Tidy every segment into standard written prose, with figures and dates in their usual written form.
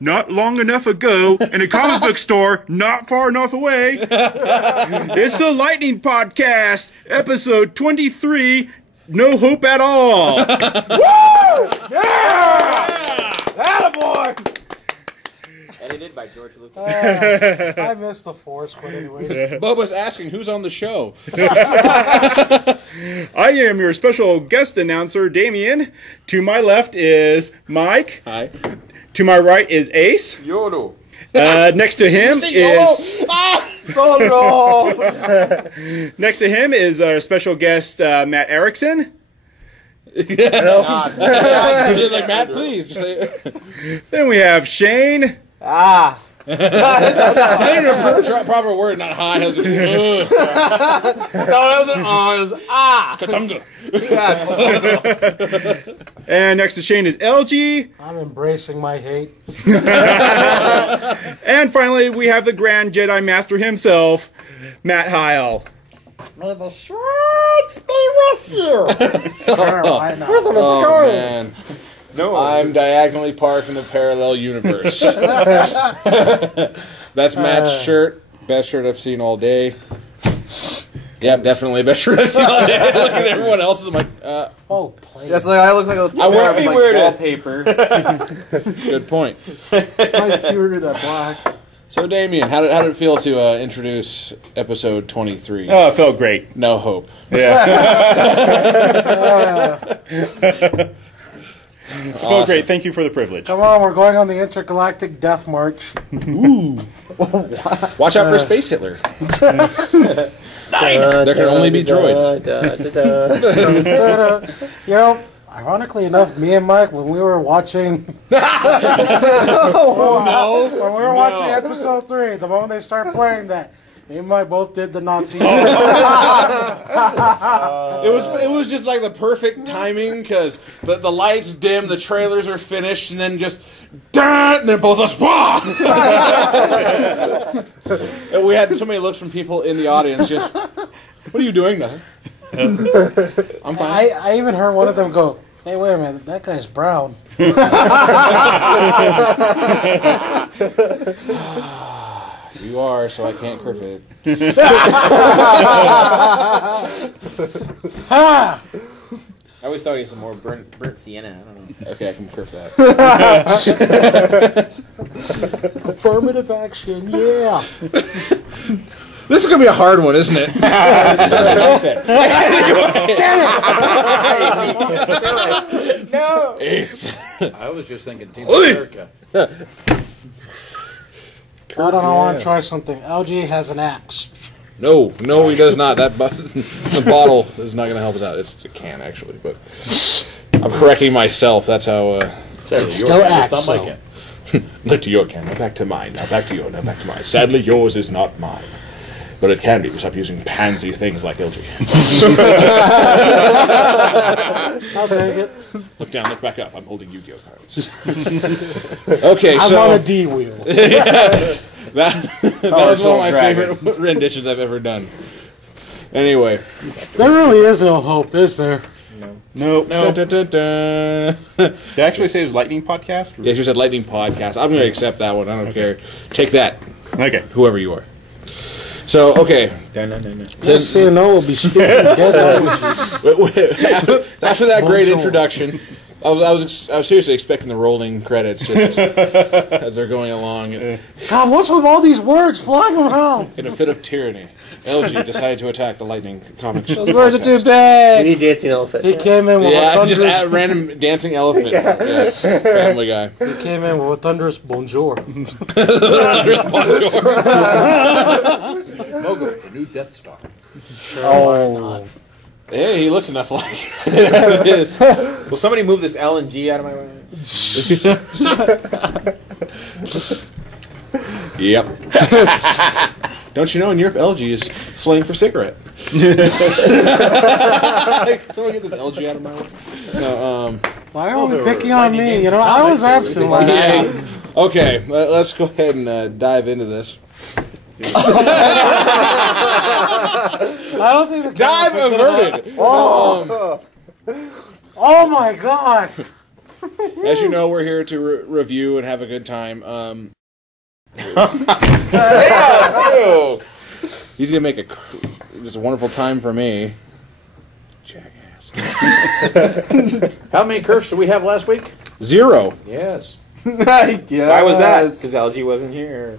Not long enough ago, in a comic book store not far enough away, it's the Lightning Podcast, episode 23, No Hope at All. Woo! Yeah! Attaboy! Edited by George Lucas. I missed the Force, but anyway. Bubba's asking who's on the show. I am your special guest announcer, Damien. To my left is Mike. Hi. To my right is Ace. Yodel. Next to him is... Oh no! Next to him is our special guest, Matt Erickson. Just like Matt, please. Just say. Then we have Shane. Ah! I need a proper word, not hi. I was like, No, that was Katunga. And next to Shane is LG. I'm embracing my hate. And finally, we have the Grand Jedi Master himself, Matt Heil. May the swords be with you. Why not? Oh, man. No. I'm diagonally parked in the parallel universe. That's Matt's shirt. Best shirt I've seen all day. Yeah, definitely best shirt I've seen all day. Look at everyone else. I'm like, Oh, please. That's like I look like a wallpaper. good point. Nice pure that black. So, Damien, how did it feel to introduce episode 23? Oh, it felt great. No hope. Yeah. It felt great. Thank you for the privilege. Come on, we're going on the intergalactic death march. Ooh. Watch out for Space Hitler. There can only be droids. You know, ironically enough, me and Mike, when we were watching... When we were watching episode 3, the moment they start playing that, me and Mike both did the Nazi. It was just like the perfect timing because the lights dim, the trailers are finished, and then just and then both of us wah! And we had so many looks from people in the audience. Just, what are you doing now? I'm fine. I even heard one of them go, "Hey, wait a minute, that guy's brown." You are, so I can't curve it. Ha! I always thought he was some more burnt sienna. I don't know. Okay, I can curve that. Affirmative action, yeah. This is gonna be a hard one, isn't it? That's what she said. No. Ace. I was just thinking Team America. I don't know, I want to try something. LG has an axe. No, he does not. The bottle is not going to help us out. It's a can, actually, but I'm correcting myself. That's how. It's still axe, not my so. can. Look to your can. Now back to mine. Now back to yours. Now back to mine. Sadly, yours is not mine. But it can be. Stop using pansy things like LG. I'll take it. Look down. Look back up. I'm holding Yu-Gi-Oh cards. Okay, I'm so on a D wheel. that was one of my favorite renditions I've ever done. Anyway, There really is no hope, is there? Nope. no. Dun, dun, dun. Did I actually say it was Lightning Podcast? Yeah, she said Lightning Podcast. I'm going to accept that one. I don't care. Take that, Okay. whoever you are. So, okay. No. Yes, you know, we'll be speaking dead languages. After that great Bonjour. introduction, I was seriously expecting the rolling credits just as they're going along. God, what's with all these words flying around? In a fit of tyranny, LG decided to attack the Lightning Comics. Those words are too We bad. need dancing elephant. He came in with a Yeah, just thunderous... a random dancing elephant. Yeah, Family Guy. He came in with a thunderous bonjour. Logo, the new Death Star. Oh. Hey, he looks enough like as it is. Will somebody move this L and G out of my way? Yep. Don't you know in Europe LG is slang for cigarette? Someone get this LG out of my way. No, Why are we picking on me? You know, I was absent last night. Okay, let's go ahead and dive into this. I don't think the Dive averted. Oh my god! As you know, we're here to review and have a good time. He's gonna make just a wonderful time for me. Jackass. How many curves did we have last week? 0. Yes. Why was that? Because LG wasn't here.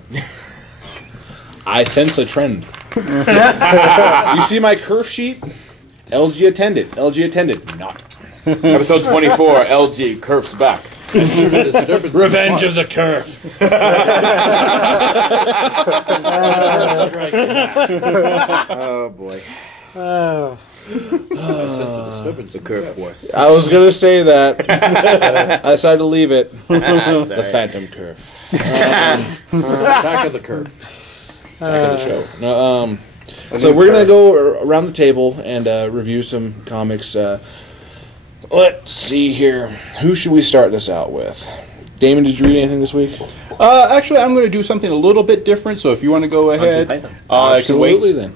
I sense a trend. You see my curve sheet? LG attended. LG attended. Not. Episode 24, LG curves back. Revenge of the curve. Oh boy. Oh. I sense a disturbance. The curve force. I was gonna say that. I decided to leave it. That's The alright. Phantom Curve. Attack of the curve. Attack of the show. No, so we're gonna go around the table and review some comics. Let's see here. Who should we start this out with? Damon, did you read anything this week? Actually, I'm going to do something a little bit different, so if you want to go ahead, I can wait. Absolutely, then.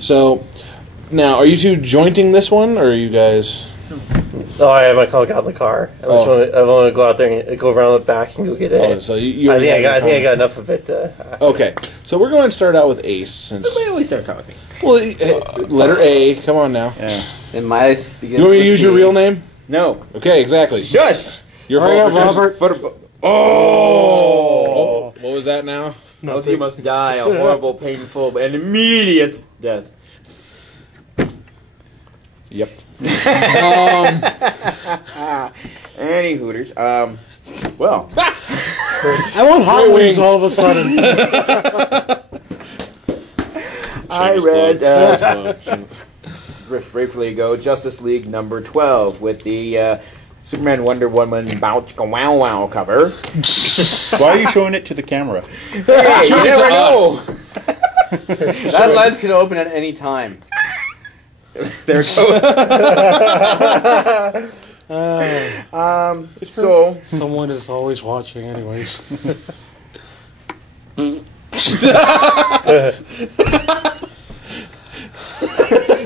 So, now, are you two jointing this one, or are you guys... Oh, I have my comic out in the car. I want to go out there and go around the back and go get it. Oh, so you I already think have I your got enough of it. Okay, so we're going to start out with Ace, since... Nobody always starts out with me. Well, letter A, come on now. Yeah. And my eyes begin. You want me to use your real name? No. Okay, exactly. Shush! Your Hurry up, fault. Robert. Oh! What was that now? LG must die a horrible, painful, and immediate death. Yep. Any Hooters. Well. I want Hot Great Wings wings. all of a sudden. I read briefly ago Justice League number 12 with the Superman Wonder Woman Bouch Wow Wow cover. why are you showing it to the camera? Hey, you never know. That lens can open at any time. There it goes. So Someone is always watching, anyways.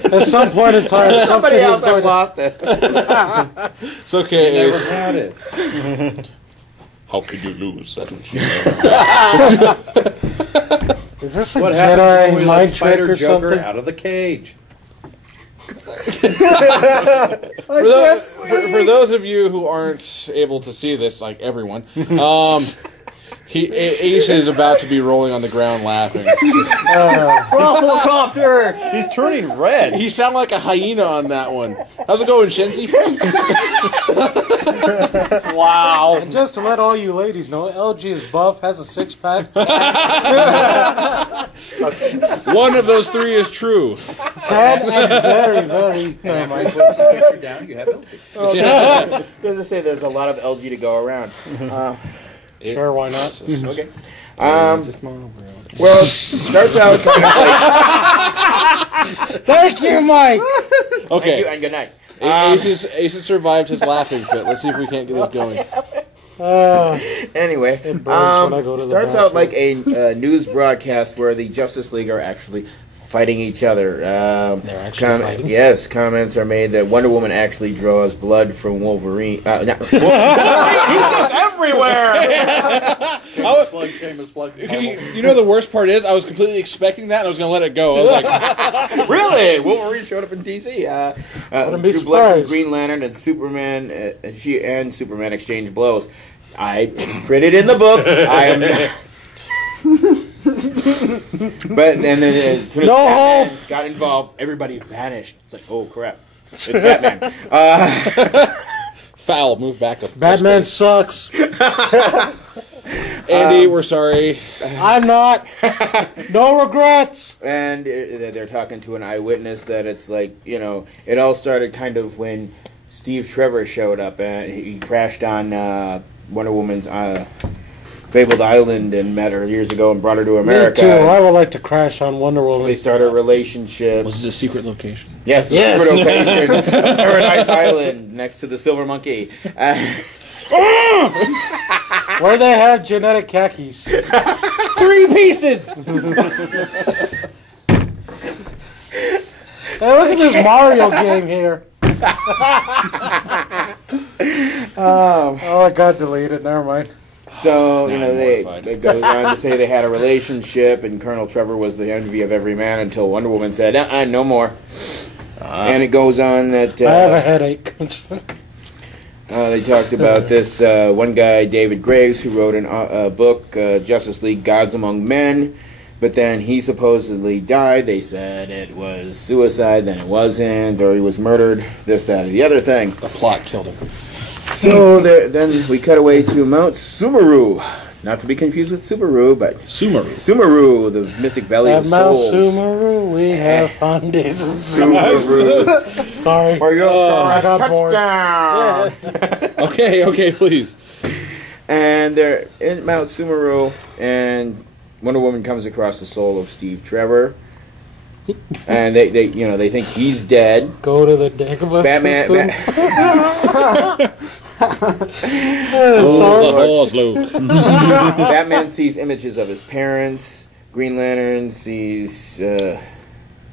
At some point in time, somebody else going have lost it. It's okay, Ace. Never had it. How could you lose? That's what you Is this a What happens when Jedi we let mind trick Spider or Joker something? out of the cage? For those of you who aren't able to see this, like everyone, Ace is about to be rolling on the ground laughing. Rufflecopter! He's turning red. He sounded like a hyena on that one. How's it going, Shenzi? Wow. And just to let all you ladies know, LG is buff, has a six-pack. One of those three is true. Tan and very... Never mind. Once you get you down, you have LG. Does it say there's a lot of LG to go around? Sure, why not? Okay. Well, it starts out kind of like... Thank you, Mike! Thank Okay, you and good night. Ace has survived his laughing fit. Let's see if we can't get this going. Anyway, It burns when I go to the starts out bathroom. like a news broadcast where the Justice League are actually fighting each other. They're actually fighting? Yes, comments are made that Wonder Woman actually draws blood from Wolverine. He's just everywhere! Shameless plug. You know the worst part is I was completely expecting that and I was going to let it go. I was like, Really? Wolverine showed up in DC. Wouldn't be Drew blood from surprised. Green Lantern and Superman. She and Superman exchange blows. I printed in the book. I am. But and then as soon as No Batman hope. got involved, everybody vanished. It's like, oh crap, it's Batman. foul, move back up. Batman sucks. Andy, we're sorry. I'm not. No regrets. And they're talking to an eyewitness that it's like, you know, it all started kind of when Steve Trevor showed up and he crashed on Wonder Woman's fabled island and met her years ago and brought her to America. Me too. I would like to crash on Wonder Woman. They start a relationship. Was it a secret location? Yes, the secret location, Paradise Island, next to the Silver Monkey. Where they have genetic khakis. 3 pieces. Hey, look at this Mario game here. Oh, it got deleted. Never mind. So, Now I'm they mortified. it goes on to say they had a relationship, and Colonel Trevor was the envy of every man until Wonder Woman said, no more. And it goes on that I have a headache. they talked about this one guy, David Graves, who wrote a book, Justice League Gods Among Men, but then he supposedly died. They said it was suicide, then it wasn't, or he was murdered, this, that, or the other thing. The plot killed him. So then we cut away to Mount Sumeru. Not to be confused with Subaru, but Sumeru. Sumeru, the Mystic Valley At of Mount Souls. Sumeru, we have fun days and Sumeru. Sumeru. Sorry. Or you'll score I a got bored. touchdown. Okay, please. And they're in Mount Sumeru, and Wonder Woman comes across the soul of Steve Trevor. And they think he's dead. Go to the Dagobah Batman. Sorry. Batman sees images of his parents. Green Lantern sees. I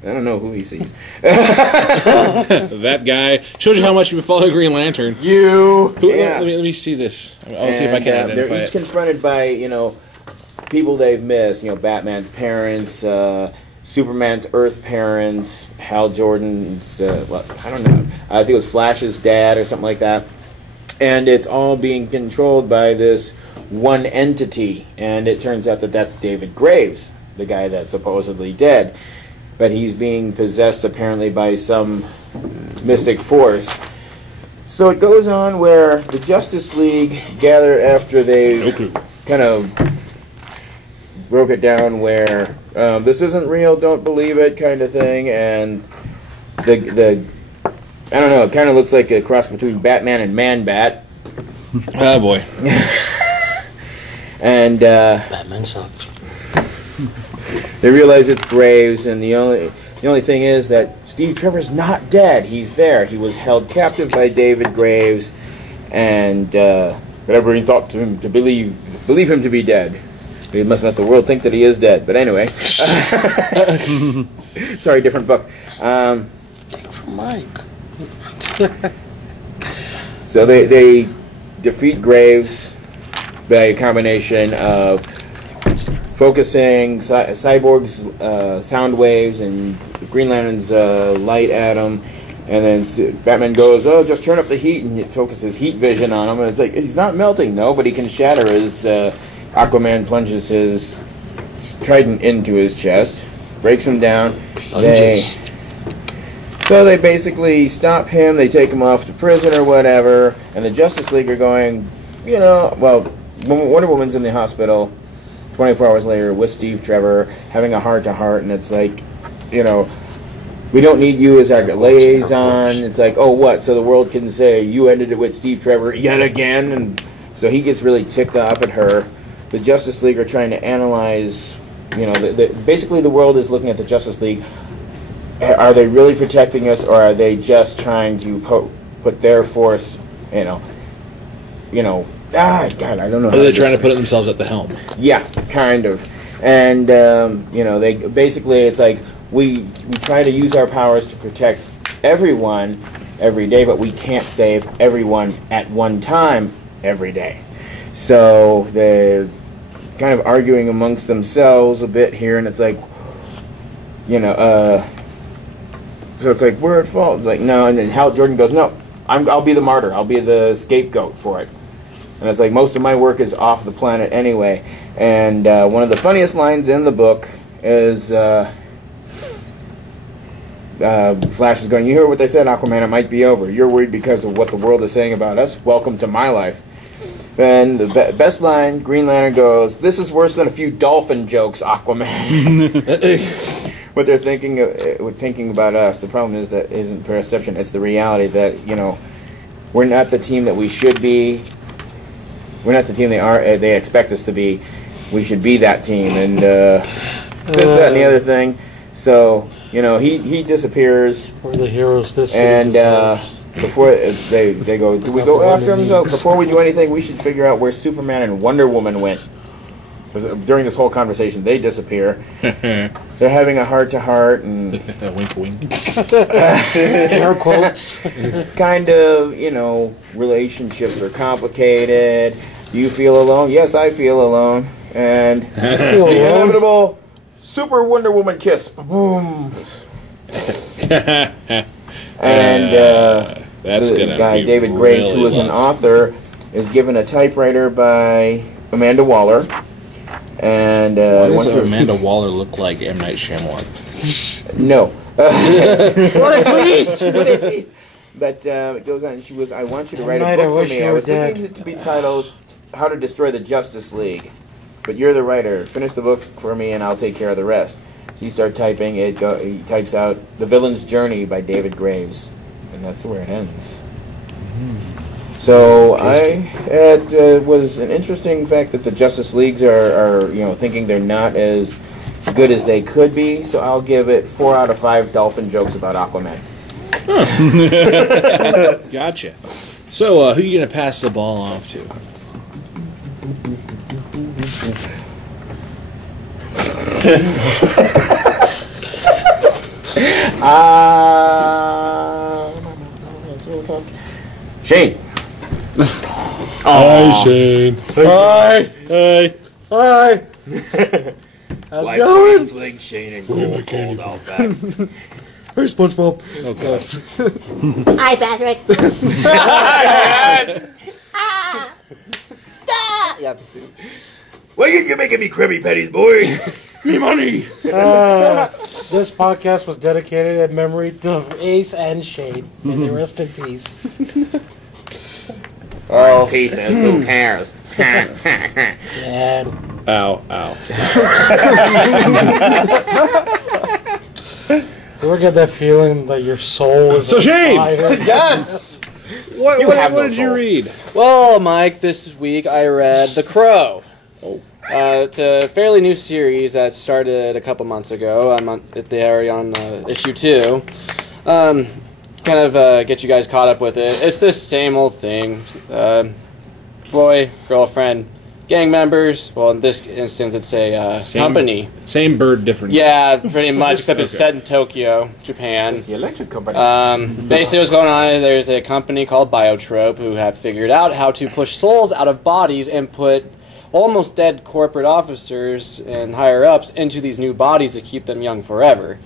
don't know who he sees. That guy shows you how much you follow Green Lantern. You. Yeah. Let me see this. I'll see if I can identify They're each it. confronted by people they've missed. Batman's parents, Superman's Earth parents, Hal Jordan's. I don't know. I think it was Flash's dad or something like that. And it's all being controlled by this one entity, and it turns out that that's David Graves, the guy that's supposedly dead. But he's being possessed apparently by some mystic force. So it goes on where the Justice League gather after they've kind of broke it down where this isn't real, don't believe it kind of thing, and the I don't know, it kind of looks like a cross between Batman and Man-Bat. Oh boy. And Batman sucks. they realize it's Graves, and the only thing is that Steve Trevor's not dead. He's there. He was held captive by David Graves, and whatever he thought to believe him to be dead. He must let the world think that he is dead. But anyway, sorry, different book. Mike. So they defeat Graves by a combination of focusing Cyborg's sound waves and Green Lantern's light at him, and then Batman goes, "Oh, just turn up the heat," and it focuses heat vision on him, and it's like he's not melting, no, but he can shatter. As Aquaman plunges his trident into his chest, breaks him down. So they basically stop him, they take him off to prison or whatever, and the Justice League are going, Wonder Woman's in the hospital 24 hours later with Steve Trevor, having a heart-to-heart, and it's like, we don't need you as our liaison. It's like, oh, what? So the world can say, you ended it with Steve Trevor yet again? And so he gets really ticked off at her. The Justice League are trying to analyze, basically the world is looking at the Justice League. Are they really protecting us, or are they just trying to put their force, God, I don't know. Are they trying to put themselves at the helm? Yeah, kind of. And, they basically, it's like, we try to use our powers to protect everyone every day, but we can't save everyone at one time every day. So they're kind of arguing amongst themselves a bit here, and it's like, so it's like, we're at fault. It's like, no, and then Hal Jordan goes, no, I'll be the martyr. I'll be the scapegoat for it. And it's like, most of my work is off the planet anyway. And one of the funniest lines in the book is Flash is going, you hear what they said, Aquaman, it might be over. You're worried because of what the world is saying about us? Welcome to my life. And the best line, Green Lantern goes, this is worse than a few dolphin jokes, Aquaman. What they're thinking about us, the problem is that isn't perception, it's the reality that, we're not the team that we should be. We're not the team they expect us to be. We should be that team, and this, that, and the other thing. So, he disappears. We're the heroes this and deserves. before they go, do we go after him? So before we do anything, we should figure out where Superman and Wonder Woman went. during this whole conversation, they disappear. They're having a heart-to-heart and wink, wink. Air quotes. kind of, relationships are complicated. Do you feel alone? Yes, I feel alone. And Feel the alone. inevitable Super Wonder Woman kiss. Boom. And That's the gonna guy be David Graves, who really was an loved. author, is given a typewriter by Amanda Waller. And Why does once we- Amanda Waller look like M. Night Shyamalan? No. What a twist! What a twist! But it goes on. She was, I want you to write Night, a I book wish for me. you I were was thinking dead. it to be titled How to Destroy the Justice League. But you're the writer. Finish the book for me and I'll take care of the rest. So you start typing. He types out The Villain's Journey by David Graves. And that's where it ends. So it was an interesting fact that the Justice Leagues are thinking they're not as good as they could be. So I'll give it 4 out of 5 dolphin jokes about Aquaman. Gotcha. So, who are you going to pass the ball off to? Shane. Hi, Shane. Hi. Hi. Hi. How's it going? Fling Shane and cold Outback. Hey, SpongeBob. Oh, God. Hi, Patrick. Yep. Well, you're making me Krabby Patties, boy. Me money. This podcast was dedicated in memory to Ace and Shane. May they rest in peace. Oh, pieces. Who cares? And Ow, ow. you ever get that feeling that your soul is So, on Shane! fire? Yes. What have no did you soul. read? Well, Mike, this week I read The Crow. Oh. It's a fairly new series that started a couple months ago. They are on issue 2. Kind of get you guys caught up with it. It's this same old thing. Boy, girlfriend, gang members. Well, in this instance, it's a company. Same bird, different. Yeah, pretty much, except it's Okay. set in Tokyo, Japan. The electric company. Basically what's going on is there's a company called Biotrope who have figured out how to push souls out of bodies and put almost dead corporate officers and higher-ups into these new bodies to keep them young forever.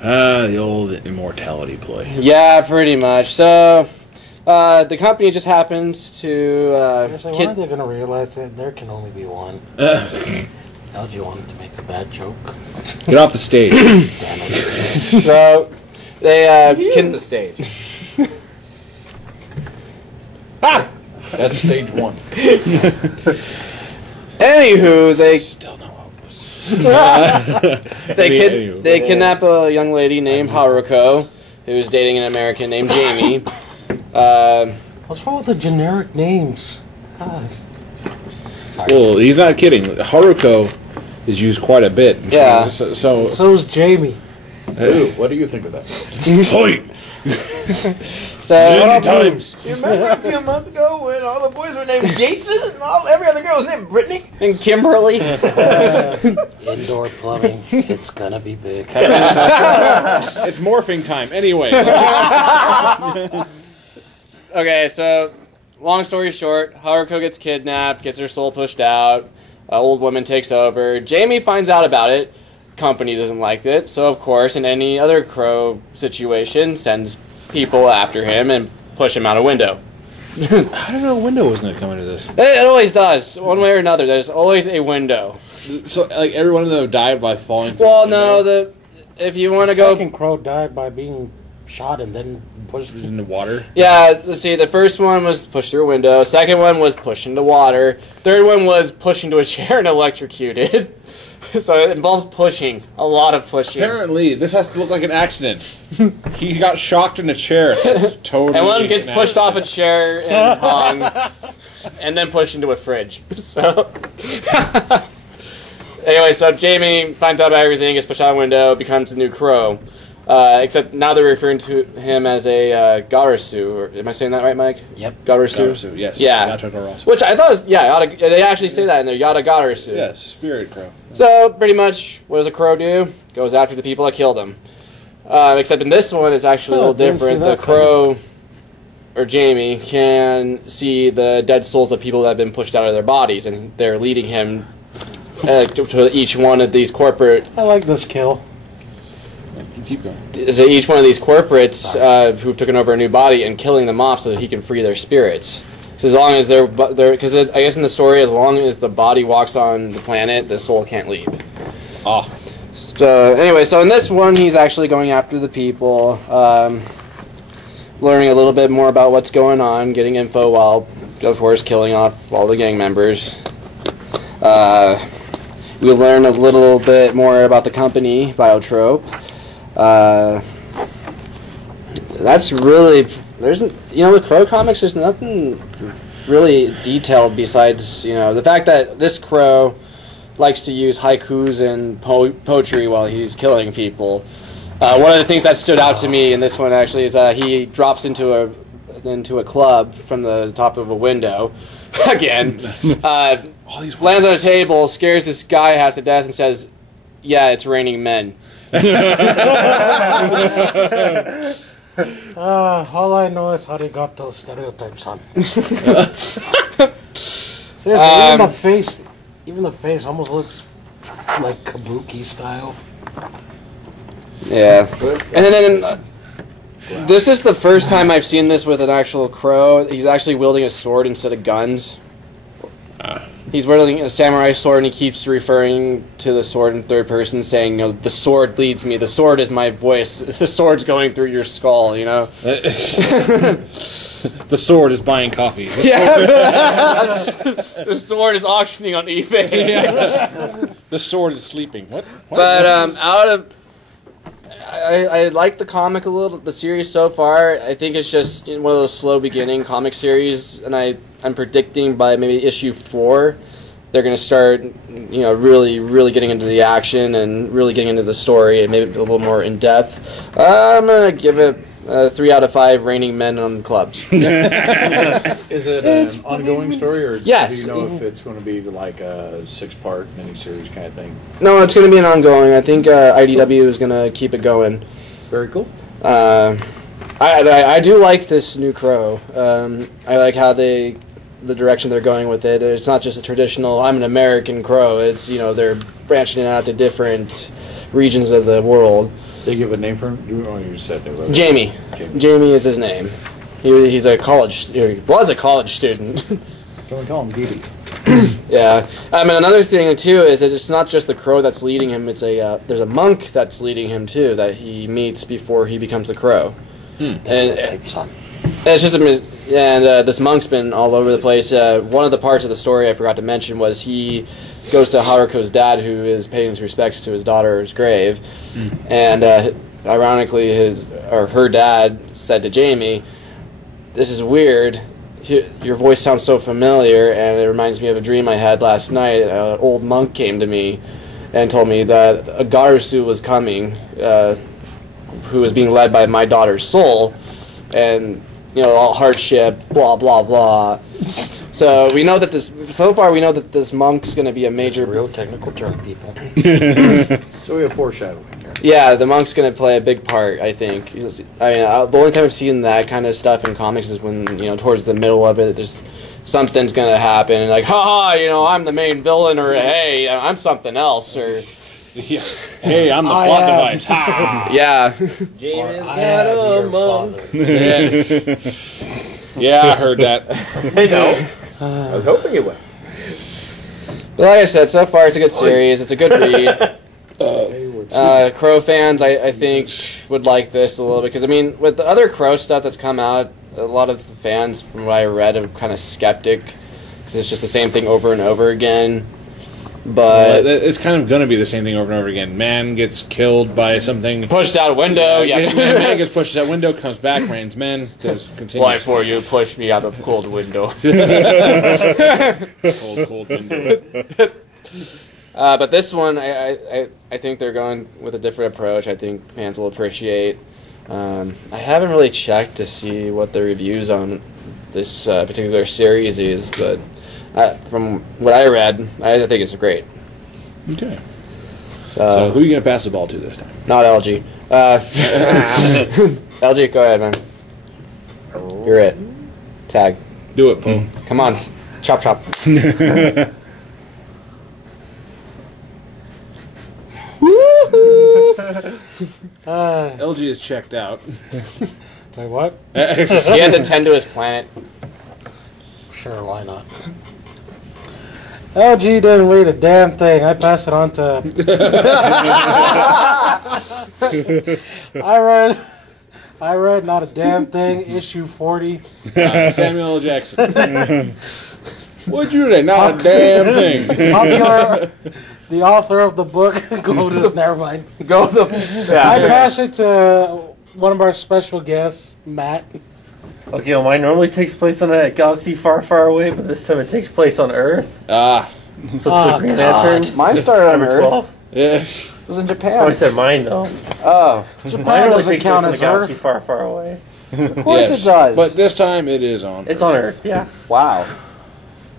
The old immortality play. Yeah, pretty much. So, the company just happens to... Actually, when are they going to realize that there can only be one? How'd you want it to make a bad joke? Get off the stage. Damn it. so, they Here's can... the stage. That's stage 1. Anywho, they... Still no hope. They kidnap a young lady named Haruko, who's dating an American named Jamie. What's wrong with the generic names? God. Sorry. Well, he's not kidding. Haruko is used quite a bit. Yeah. So So's Jamie. Ooh, what do you think of that? Hoy! So Many times. You remember a few months ago when all the boys were named Jason and every other girl was named Brittany? and Kimberly. Indoor plumbing. It's gonna be big. It's morphing time. Anyway. Okay, so long story short, Haruko gets kidnapped, gets her soul pushed out. Old woman takes over. Jamie finds out about it. Company doesn't like it, so of course, in any other Crow situation, sends people after him and push him out a window. I don't know. Window wasn't going to come into this. It always does, one way or another. There's always a window. So, like, every one of them died by falling through. Well, the no, window? if you want The to go... second crow died by being shot and then pushed. in the water. Yeah, let's see, the first one was pushed through a window, second one was pushed into water, third one was pushed into a chair and electrocuted. So it involves pushing, a lot of pushing. Apparently, this has to look like an accident. He got shocked in a chair. That's totally. And one gets an pushed off a accident. chair and hung, and then pushed into a fridge. So, anyway, so Jamie finds out about everything, gets pushed out a window, becomes the new Crow. Except now they're referring to him as a Garasu. Or, am I saying that right, Mike? Yep. Garasu? Garasu, yes. Yeah. Yata Garasu. Which I thought was, they actually say that in there, Yata Garasu. Yes, spirit crow. So, pretty much, what does a crow do? Goes after the people that killed him. Except in this one, it's actually a little different. The crow, or Jamie, can see the dead souls of people that have been pushed out of their bodies, and they're leading him to each one of these corporate... I like this kill. Keep going. Each one of these corporates who've taken over a new body and killing them off so that he can free their spirits. So as long as they're... Because I guess in the story, as long as the body walks on the planet, the soul can't leave. Ah. So anyway, so in this one, he's actually going after the people, learning a little bit more about what's going on, getting info while, of course, killing off all the gang members. We learn a little bit more about the company, Biotrope. That's really... with Crow comics, there's nothing really detailed besides, the fact that this Crow likes to use haikus and poetry while he's killing people. One of the things that stood out to me in this one actually is he drops into a club from the top of a window again. Lands on a table, scares this guy half to death, and says, "Yeah, it's raining men." All I know is arigato stereotype, son. Seriously, even the face almost looks like kabuki style. Yeah. And then this is the first time I've seen this with an actual crow. He's actually wielding a sword instead of guns. He's wielding a samurai sword, and he keeps referring to the sword in third person, saying, "The sword leads me. The sword is my voice. The sword's going through your skull." The sword is buying coffee. The sword is auctioning on eBay. The sword is sleeping. What? But I like the comic a little, the series so far. I think it's just one of those slow beginning comic series, and I'm predicting by maybe issue 4, they're going to start, really, really getting into the action and really getting into the story, and maybe a little more in depth. I'm going to give it 3 out of 5 raining men on clubs. Is it an ongoing story, or yes. do you know if it's going to be like a 6-part miniseries kind of thing? No, it's going to be an ongoing. I think IDW is going to keep it going. Very cool. I do like this new Crow. I like how the direction they're going with it. It's not just a traditional, I'm an American Crow. It's, they're branching it out to different regions of the world. They give a name for him? You said it. Jamie. Jamie is his name. He was a college student. Can we call him Dee Dee? Yeah. Another thing too is that it's not just the Crow that's leading him. It's there's a monk that's leading him too that he meets before he becomes a Crow. And it's just this monk's been all over the place. One of the parts of the story I forgot to mention was he goes to Haruko's dad, who is paying his respects to his daughter's grave, and ironically, her dad said to Jamie, "This is weird. Your voice sounds so familiar, and it reminds me of a dream I had last night. An old monk came to me and told me that a Garasu was coming, who was being led by my daughter's soul, and all hardship, blah blah blah." So we know that this monk's going to be a major... Real technical term, people. So we have foreshadowing here. Yeah, the monk's going to play a big part, I think. The only time I've seen that kind of stuff in comics is when, towards the middle of it, there's something's going to happen. Like, haha, I'm the main villain, or hey, I'm something else, or... Yeah. Hey, I'm the plot device. Ha! Yeah. James got a monk. Yeah, I heard that. I know. I was hoping it would. But like I said, so far it's a good series. It's a good read. Crow fans, I think, would like this a little bit. Because, with the other Crow stuff that's come out, a lot of the fans, from what I read, are kind of skeptic. Because it's just the same thing over and over again. But it's kind of going to be the same thing over and over again. Man gets killed by something. Pushed out a window. Yeah. Man gets pushed out a window, comes back, rains men. Continues. Why for you pushed me out of cold window? Cold window. But this one, I think they're going with a different approach. I think fans will appreciate. I haven't really checked to see what the reviews on this particular series is, but from what I read, I think it's great. Okay. So who are you going to pass the ball to this time? Not LG. LG, go ahead, man. You're it. Tag. Do it, Poe. Come on. Chop, chop. LG is checked out. Wait, what? He had to tend to his planet. Sure, why not? LG didn't read a damn thing. I passed it on to. I read not a damn thing. Issue 40. Samuel L. Jackson. What'd you read? Not a damn thing. The author of the book. Never mind. Go the. I passed it to one of our special guests, Matt. Okay, well, mine normally takes place on a galaxy far, far away, but this time it takes place on Earth. Ah. So it's the Green Lantern. Mine started on number Earth. 12. Yeah. It was in Japan. Oh, I said mine, though. Oh. Mine Japan only doesn't takes place count on a as galaxy Earth. far, far away. Of course it does. But this time it is on. It's on Earth, yeah. Wow.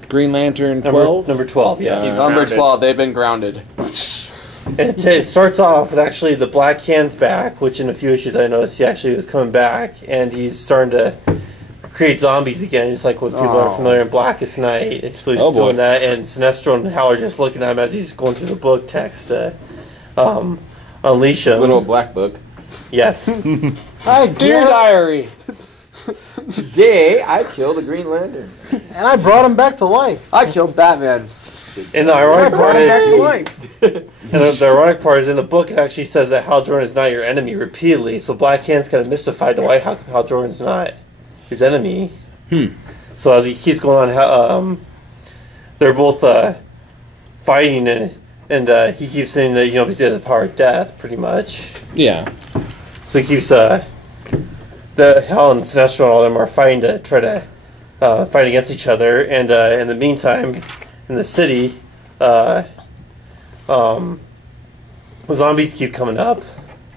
Green Lantern 12? Number 12, yeah. He's Number grounded. 12, they've been grounded. It starts off with actually the Black Hand's back, which in a few issues I noticed he actually was coming back, and he's starting to create zombies again, just like with people that are familiar in Blackest Night. So he's doing that, and Sinestro and Hal are just looking at him as he's going through the book text to unleash him. Little black book. Yes. Hi, Dear dear. Diary. Today, I killed a Green Lantern. And I brought him back to life. I killed Batman. And the ironic part Back to is, life. and the ironic part is in the book it actually says that Hal Jordan is not your enemy repeatedly. So Black Hand's kind of mystified to why Hal Jordan's not his enemy. So as he keeps going on, they're both fighting, and he keeps saying that because he has the power of death, pretty much. Yeah. So he keeps the Hal and Sinestro and all of them are fighting to try to fight against each other, and in the meantime, in the city, zombies keep coming up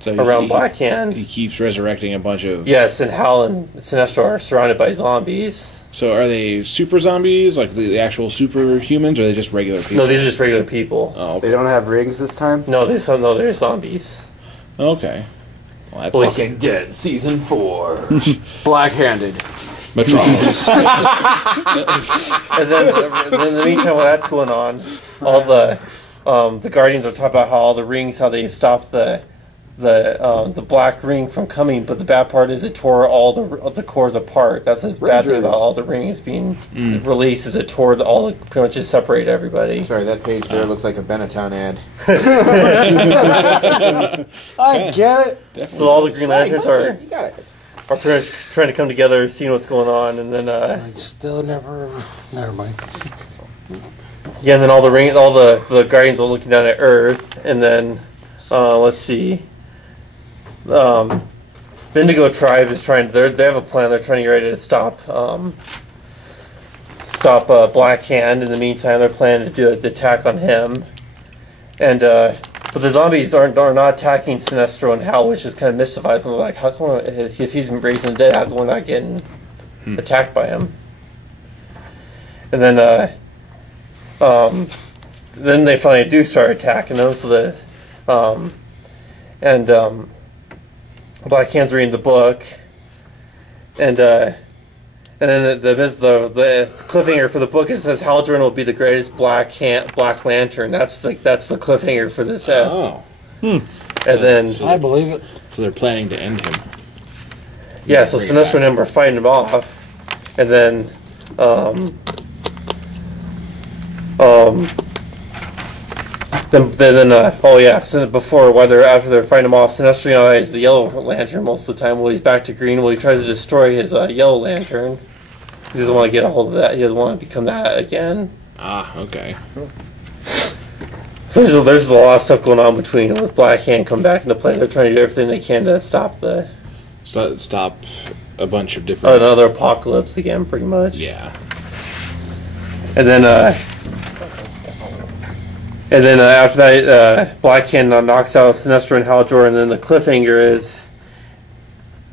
So around Black Hand. He keeps resurrecting a bunch of... Yes, and Hal and Sinestro are surrounded by zombies. So are they super zombies, like the actual superhumans, or are they just regular people? No, these are just regular people. Oh, They don't have rings this time? No, they're zombies. okay. Well, that's Walking Dead Season 4. Black-handed. Metropolis. And then in the meantime, while that's going on, all the Guardians are talking about how all the rings, how they stopped the black ring from coming, but the bad part is it tore all the cores apart. That's the bad thing about all the rings being released, is it tore pretty much just separated everybody. Sorry, that page there looks like a Benetton ad. I get it. So all the Green Lanterns are You got it. pretty much trying to come together, seeing what's going on, and then I still never mind. yeah, and then all the Guardians are looking down at Earth, and then let's see. The Indigo Tribe is trying. They have a plan. They're trying to get ready to stop Black Hand. In the meantime, they're planning to do the attack on him, and but the zombies are not attacking Sinestro and Hal, which is kind of mystifies them. Like, how come if he's been raised from the dead, how come we're not getting attacked by him? And then they finally do start attacking them. So Black Hand's reading the book, and then the cliffhanger for the book, it says Hal Jordan will be the greatest Black Lantern. That's the cliffhanger for this. Oh. And then I believe it. So they're planning to end him. yeah, so bring it Sinestro back. and him are fighting him off, and then after they're fighting him off, Sinestro has the Yellow Lantern most of the time. Well, he's back to green. Well, he tries to destroy his Yellow Lantern. He doesn't want to get a hold of that. He doesn't want to become that again. Ah, okay. So there's a lot of stuff going on with Black Hand coming back into play. They're trying to do everything they can to stop Stop a bunch of different... another apocalypse again, pretty much. Yeah. And then And then after that, Black Hand knocks out Sinestro and Hal Jordan. And then the cliffhanger is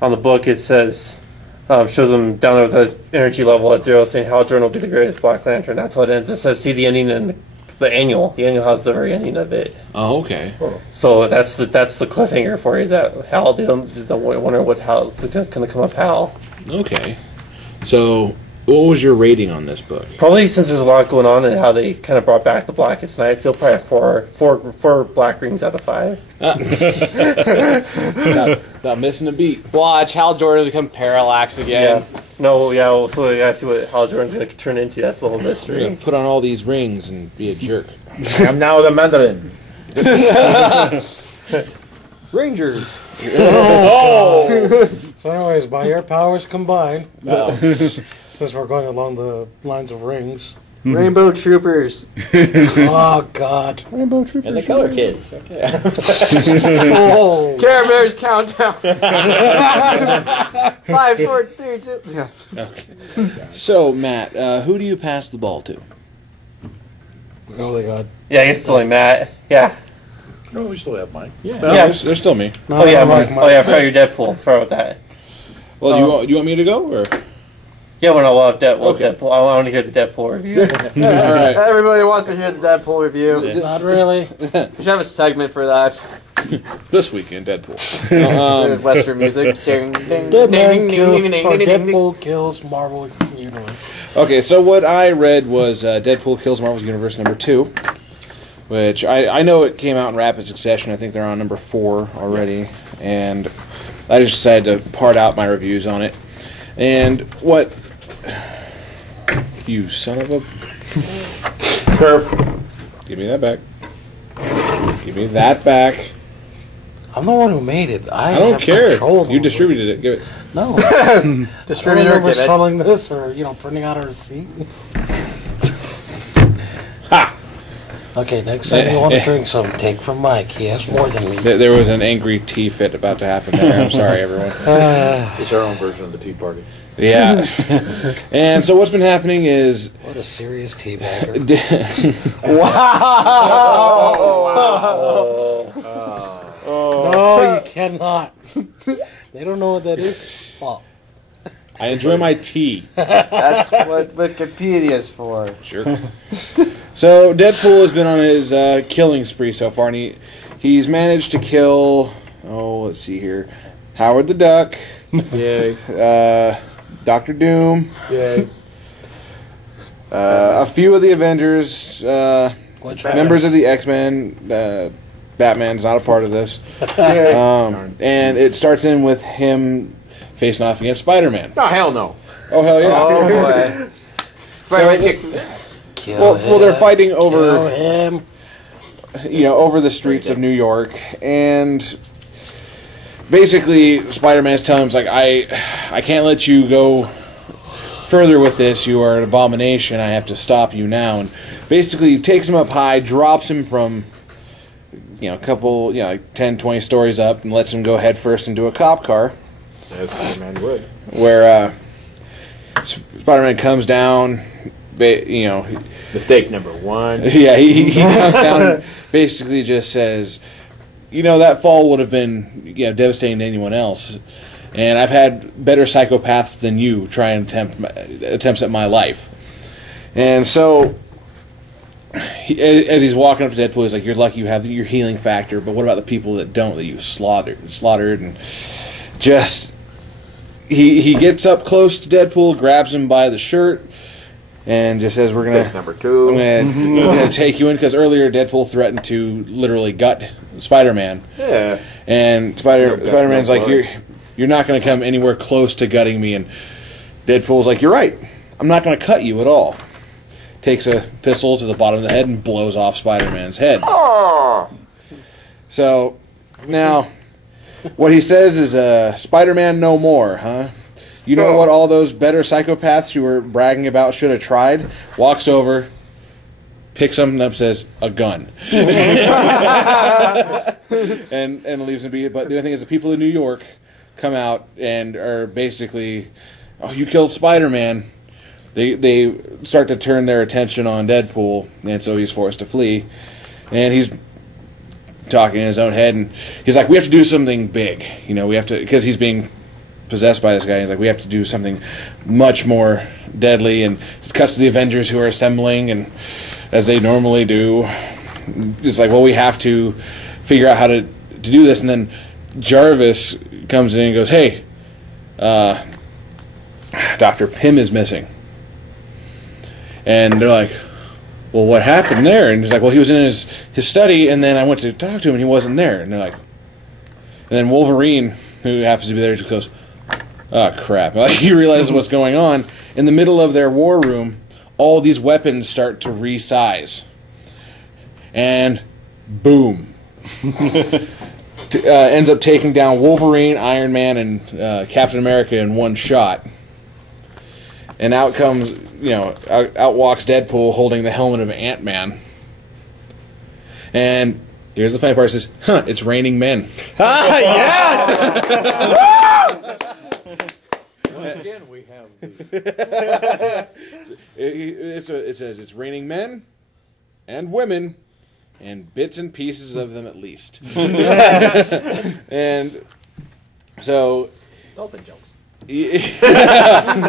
on the book. It says shows him down there with his energy level at 0, saying Hal Jordan will be the greatest Black Lantern. That's how it ends. It says see the ending in the annual. The annual has the very ending of it. Oh, okay. So that's the cliffhanger for you. Is that Hal? They don't wonder what Hal's going to come of Hal. Okay. So, what was your rating on this book? Probably since there's a lot going on and how they kind of brought back the Blackest Night, I feel probably four black rings out of 5. Not missing a beat. Watch Hal Jordan become Parallax again. Yeah. No, yeah, well, so we gotta see what Hal Jordan's going to turn into. That's the whole We're mystery. gonna put on all these rings and be a jerk. I'm now the Mandarin. Rangers. So anyways, by your powers combined, since we're going along the lines of rings. Rainbow Troopers. Oh, God. And the Color Kids. Oh. Care Bears countdown. 5, 4, 3, 2. Yeah. Okay. So, Matt, who do you pass the ball to? Oh, my God. Yeah, I guess it's only Matt. Yeah. No, we still have mine. No, Yeah. there's still me. No, Oh, yeah, I like I forgot your Deadpool. Forgot about that. Well, do you want me to go, or? Yeah, when I love Deadpool. Okay. Deadpool. I want to hear the Deadpool review. All right. Everybody wants to hear the Deadpool review. Not really. We should have a segment for that. This weekend, Deadpool. Western music. Ding, ding, Deadman ding, kills, ding, ding, or ding, ding, ding. Deadpool kills Marvel Universe. Okay, so what I read was Deadpool Kills Marvel's Universe #2, which I know it came out in rapid succession. I think they're on #4 already, and I just decided to part out my reviews on it. And what... You son of a... Curve. Give me that back. Give me that back. I'm the one who made it. I I don't have care. control You over distributed it. Give it. it. No. Distributor, I remember get it. selling this or, printing out a receipt. Ha! Okay, next time you want to drink some, take from Mike. He has more than me. There was an angry tea fit about to happen there. I'm sorry, everyone. It's our own version of the Tea Party. Yeah. And so what's been happening is... What a serious teabagger. No, you cannot. They don't know what that is. Oh. I enjoy my tea. That's what Wikipedia's for. Sure. So Deadpool has been on his killing spree so far, and he's managed to kill. Oh, let's see here, Howard the Duck. Yay. Dr. Doom. Yay. A few of the Avengers. Members of the X-Men. Batman's not a part of this. And it starts in with him facing off against Spider-Man. Oh, hell no. Oh, hell yeah. Oh boy. Spider-Man kicks his ass. Well, they're fighting over, Kill him. over the streets of New York, and basically Spider-Man's telling him, like, I can't let you go further with this. You are an abomination. I have to stop you now. And basically takes him up high, drops him from, a couple, like 10, 20 stories up, and lets him go head first into a cop car. As Spider-Man would. Where Spider-Man comes down, Mistake number 1. yeah, he comes down and basically just says, that fall would have been devastating to anyone else, and I've had better psychopaths than you try and attempts at my life. And so, as he's walking up to Deadpool, he's like, "You're lucky you have your healing factor, but what about the people that don't, that you slaughtered?" And just he gets up close to Deadpool, grabs him by the shirt, and just says, Mistake number 2. I'm gonna take you in, because earlier Deadpool threatened to literally gut Spider-Man. Yeah. And Spider-Man's like, you're not gonna come anywhere close to gutting me. And Deadpool's like, you're right. I'm not gonna cut you at all. Takes a pistol to the bottom of the head and blows off Spider-Man's head. Oh. So now, what he says is, Spider-Man no more, huh? You know what all those better psychopaths you were bragging about should have tried? Walks over, picks something up, says, a gun. and leaves him be. But the other thing is, the people in New York come out and are basically, oh, you killed Spider-Man. They start to turn their attention on Deadpool, and so he's forced to flee. And he's talking in his own head, and he's like, we have to do something big. We have to, because he's being possessed by this guy. He's like, we have to do something much more deadly, and it cuts to the Avengers who are assembling, and as they normally do, it's like, well, we have to figure out how to do this. And then Jarvis comes in and goes, hey, Dr. Pym is missing. And they're like, well, what happened there? And he's like, well, he was in his study, and then I went to talk to him, and he wasn't there. And they're like, and then Wolverine, who happens to be there, just goes, oh, crap. Like, he realizes what's going on. In the middle of their war room, all these weapons start to resize. And boom. Ends up taking down Wolverine, Iron Man, and Captain America in one shot. And out comes, out walks Deadpool holding the helmet of Ant-Man. And here's the funny part, it says, it's raining men. Yes! Once again, we have it says it's raining men and women and bits and pieces of them at least. And so dolphin jokes.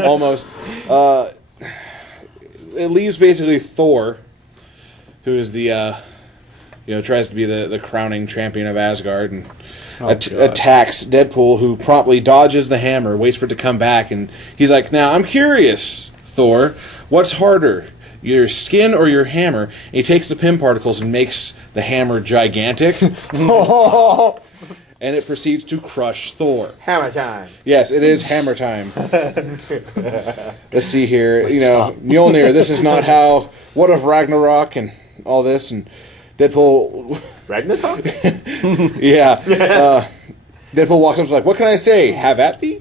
Almost. It leaves basically Thor, who is the tries to be the crowning champion of Asgard, and attacks Deadpool, who promptly dodges the hammer, waits for it to come back, and he's like, now I'm curious, Thor, what's harder, your skin or your hammer? And he takes the Pym particles and makes the hammer gigantic. And it proceeds to crush Thor. Hammer time. Yes, it is hammer time. Let's see here. Mjolnir, this is not how... What of Ragnarok and all this, and Deadpool... Ragnarok? Yeah. Deadpool walks up and is like, what can I say? Have at thee?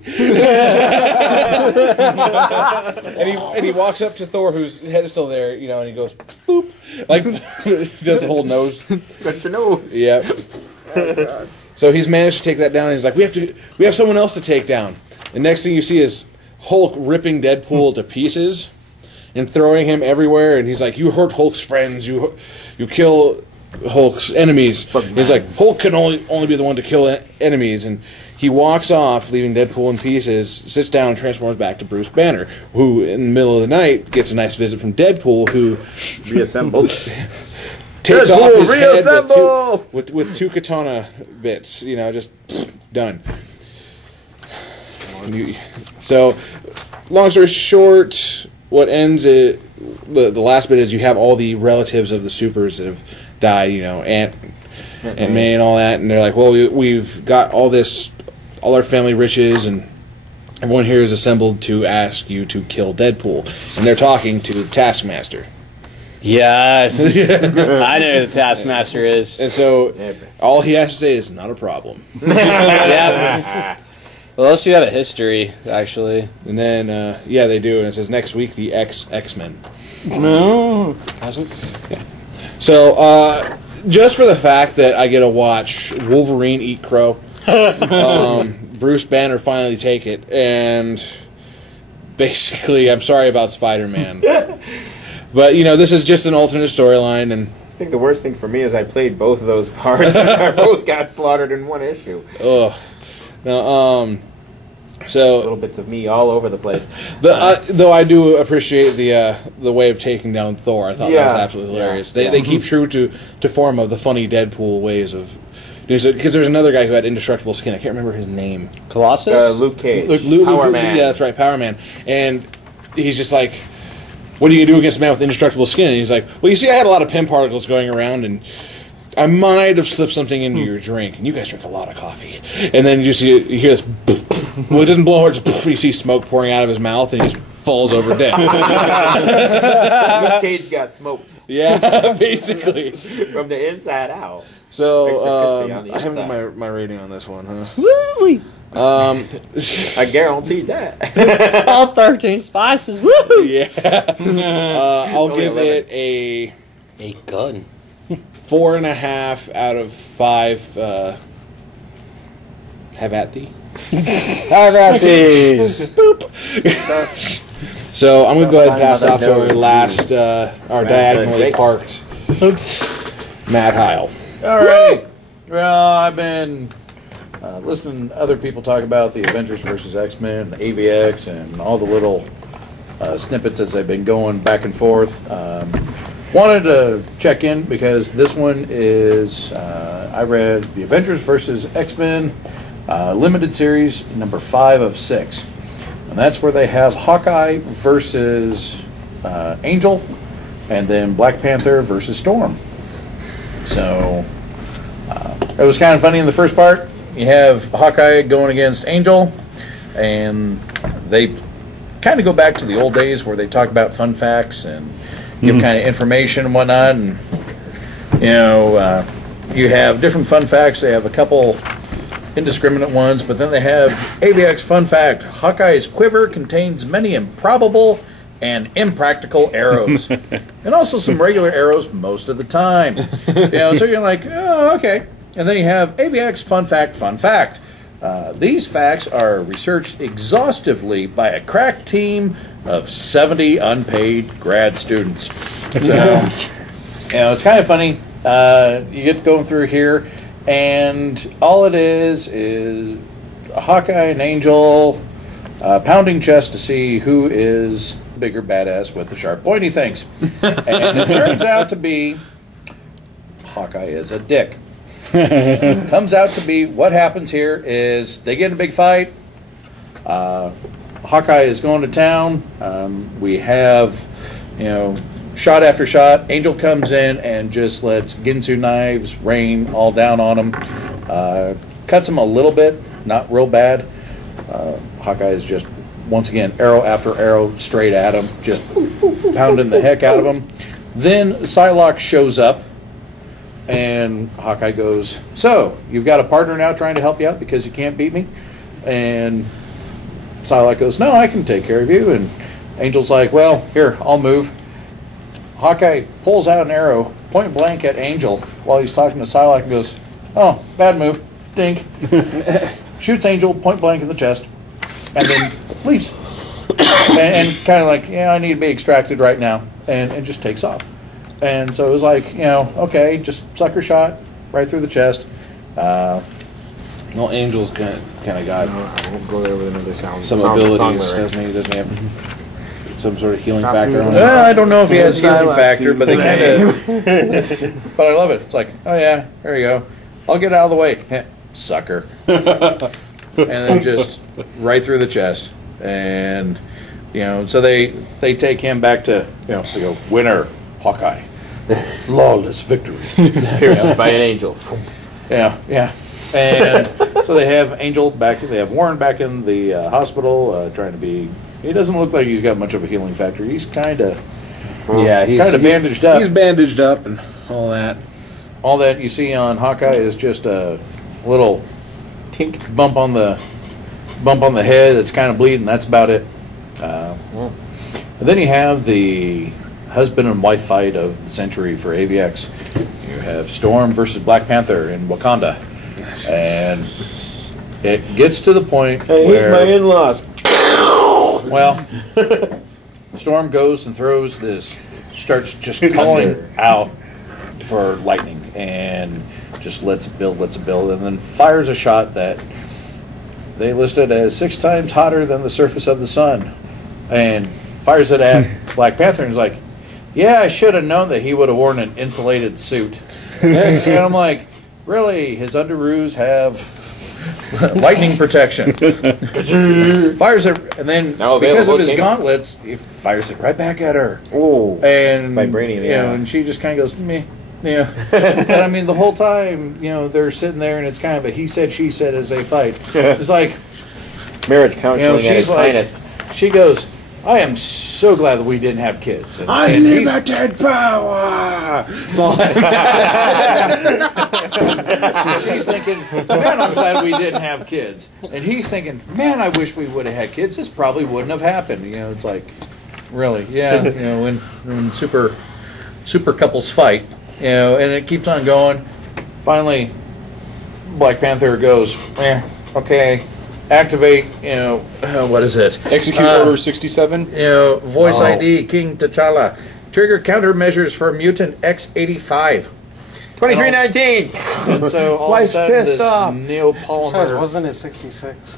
and he walks up to Thor, whose head is still there, and he goes, boop. Like, he does the whole nose. Got your nose. Yeah. So he's managed to take that down, and he's like, we have someone else to take down. The next thing you see is Hulk ripping Deadpool to pieces and throwing him everywhere, and he's like, you hurt Hulk's friends, you kill Hulk's enemies. He's like, Hulk can only be the one to kill enemies, and he walks off, leaving Deadpool in pieces, sits down, and transforms back to Bruce Banner, who, in the middle of the night, gets a nice visit from Deadpool, who... Reassembled. Takes off his head with two katana bits, just done. So, long story short, what ends it, the last bit is you have all the relatives of the supers that have died, Aunt May and all that, and they're like, well, we've got all our family riches, and everyone here is assembled to ask you to kill Deadpool, and they're talking to the Taskmaster. Yes. I know who the Taskmaster is. And so, all he has to say is, not a problem. Yeah. Well, those two have a history, actually. And then, they do, and it says, next week, the X-Men. No. Yeah. So, just for the fact that I get to watch Wolverine eat crow, Bruce Banner finally take it, and basically, I'm sorry about Spider-Man. But, this is just an alternate storyline, and... I think the worst thing for me is I played both of those parts, and I both got slaughtered in one issue. Ugh. Now, so... Little bits of me all over the place. Though I do appreciate the way of taking down Thor. I thought that was absolutely hilarious. They keep true to form of the funny Deadpool ways of... Because there's another guy who had indestructible skin. I can't remember his name. Colossus? Luke Cage. Power Man. Yeah, that's right, Power Man. And he's just like... What are you going to do against a man with indestructible skin? And he's like, well, you see, I had a lot of Pym particles going around, and I might have slipped something into your drink, and you guys drink a lot of coffee. And then you hear this, well, it doesn't blow, just you see smoke pouring out of his mouth, and he just falls over dead. Luke Cage got smoked. Yeah, basically. From the inside out. So, I haven't my rating on this one, huh? Woo-wee. I guarantee that. All 13 spices. Woo! Yeah. I'll give it a gun. 4.5 out of 5. Have at thee. Have at these. Boop. So I'm gonna go ahead and pass off to our last, our diagonally parked Matt Heil. All right. Well, I've been listening to other people talk about the Avengers versus X-Men, AVX, and all the little snippets as they've been going back and forth. Wanted to check in because this one is, I read the Avengers versus X-Men limited series number 5 of 6. And that's where they have Hawkeye versus Angel, and then Black Panther versus Storm. So it was kind of funny in the first part. You have Hawkeye going against Angel, and they kind of go back to the old days where they talk about fun facts and give kind of information and whatnot. And you have different fun facts. They have a couple indiscriminate ones, but then they have AVX fun fact: Hawkeye's quiver contains many improbable and impractical arrows, and also some regular arrows most of the time. So you're like, oh, okay. And then you have AVX fun fact. These facts are researched exhaustively by a crack team of 70 unpaid grad students. So, it's kind of funny. You get going through here, and all it is Hawkeye and Angel pounding chest to see who is bigger badass with the sharp pointy things. And it turns out to be Hawkeye is a dick. Comes out to be what happens here is they get in a big fight. Hawkeye is going to town. We have, shot after shot. Angel comes in and just lets Ginsu knives rain all down on him. Cuts him a little bit, not real bad. Hawkeye is just, once again, arrow after arrow straight at him, just pounding the heck out of him. Then Psylocke shows up, and Hawkeye goes, "So, you've got a partner now trying to help you out because you can't beat me?" And Psylocke goes, "No, I can take care of you." And Angel's like, "Well, here, I'll move." Hawkeye pulls out an arrow, point blank at Angel, while he's talking to Psylocke, and goes, "Oh, bad move. Dink." Shoots Angel point blank in the chest, and then leaves. And kind of like, I need to be extracted right now, and just takes off. And so it was like, okay, just sucker shot right through the chest. Well, Angel's kind of got We'll go there with another sound. some abilities, doesn't he? Doesn't he have some sort of healing factor on it? I don't know if he has healing factor, but they kind of. But I love it. It's like, oh yeah, there you go. I'll get out of the way, sucker. And then just right through the chest, and so they take him back to they go, winner, Hawkeye, flawless victory, Pierced by an angel. yeah. And so they have Angel back. They have Warren back in the hospital, trying to be. He doesn't look like he's got much of a healing factor. He's kind of He's bandaged up. He's bandaged up and all that. All that you see on Hawkeye is just a little tink bump on the head that's kind of bleeding. That's about it. And then you have the husband and wife fight of the century for AVX. You have Storm versus Black Panther in Wakanda, and it gets to the point where my in-laws. Well, Storm goes and throws this, starts just calling out for lightning, and just lets it build, and then fires a shot that they listed as 6 times hotter than the surface of the sun, and fires it at Black Panther, and is like, yeah, I should have known that he would have worn an insulated suit. And I'm like, really? His underoos have lightning protection. Fires it, and then because of his gauntlets, he fires it right back at her. Oh, and vibranium, yeah. And she just kind of goes, meh. Yeah, and I mean the whole time, they're sitting there, and it's kind of a he said, she said as they fight. It's like marriage counseling at its finest. She goes, I am so glad that we didn't have kids. And Unlimited power. She's thinking, man, I'm glad we didn't have kids. And he's thinking, man, I wish we would have had kids. This probably wouldn't have happened. It's like, really, yeah. When super couples fight, and it keeps on going. Finally, Black Panther goes, okay. Activate, what is it? Execute Order 67. Voice ID, King T'Challa. Trigger countermeasures for mutant X85. 2319. And so all Life's of a sudden, pissed this off. Besides, neopolymer, wasn't it 66?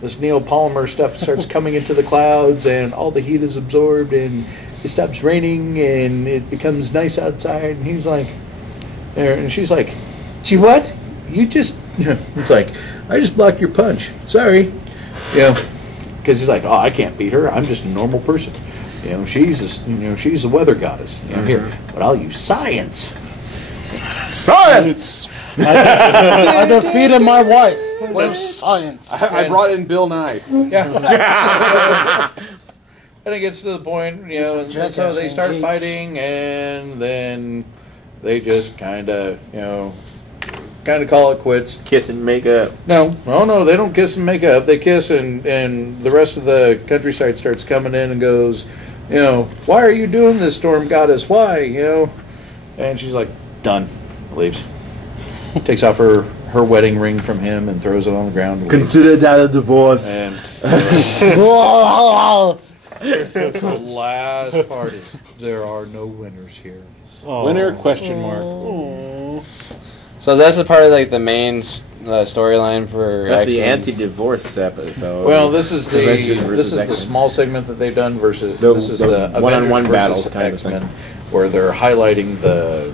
this neopolymer stuff starts coming into the clouds, and all the heat is absorbed, and it stops raining, and it becomes nice outside. And he's like, and she's like, "Gee, what? You just?" It's like, "I just blocked your punch. Sorry." Because he's like, "Oh, I can't beat her. I'm just a normal person. She's a weather goddess. Here, but I'll use science." Science! I defeated my wife with science. I brought in Bill Nye. Yeah. And it gets to the point, and Jackass so they start antiques. fighting, and then they just kind of call it quits. Kiss and make up. No, they don't kiss and make up. They kiss, and the rest of the countryside starts coming in and goes, "Why are you doing this, Storm Goddess? Why?" And she's like, "Done." Leaves. Takes off her wedding ring from him and throws it on the ground. And leaves. Consider that a divorce. And the last part is there are no winners here. Winner? Question mark. So that's a part of like the main storyline for That's the X-Men. anti-divorce episode. Well, this is Avengers the versus the X-Men. small segment that they've done versus The- this is the the Avengers one-on-one versus battles kind of X-Men, thing. where they're highlighting the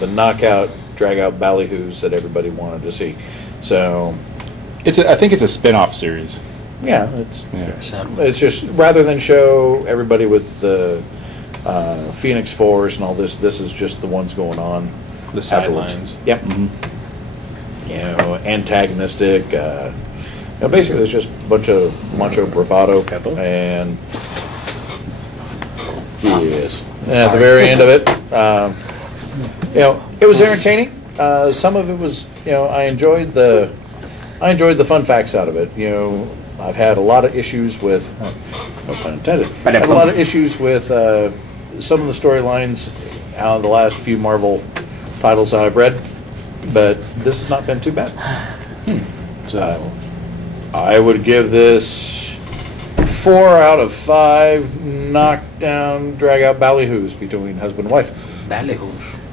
the knockout, drag out ballyhoos that everybody wanted to see. So I think it's a spin-off series. yeah, it's just rather than show everybody with the Phoenix Force and all this, this is just the ones going on The afterwards. sidelines. Yep. Antagonistic. Basically, it's just a bunch of macho bravado. And yes, and at the very end of it, it was entertaining. Some of it was, I enjoyed the fun facts out of it. I've had a lot of issues with, no pun intended. I had a lot of issues with some of the storylines out of the last few Marvel titles that I've read, but this has not been too bad. So I would give this 4 out of 5 knockdown, drag out ballyhoos between husband and wife.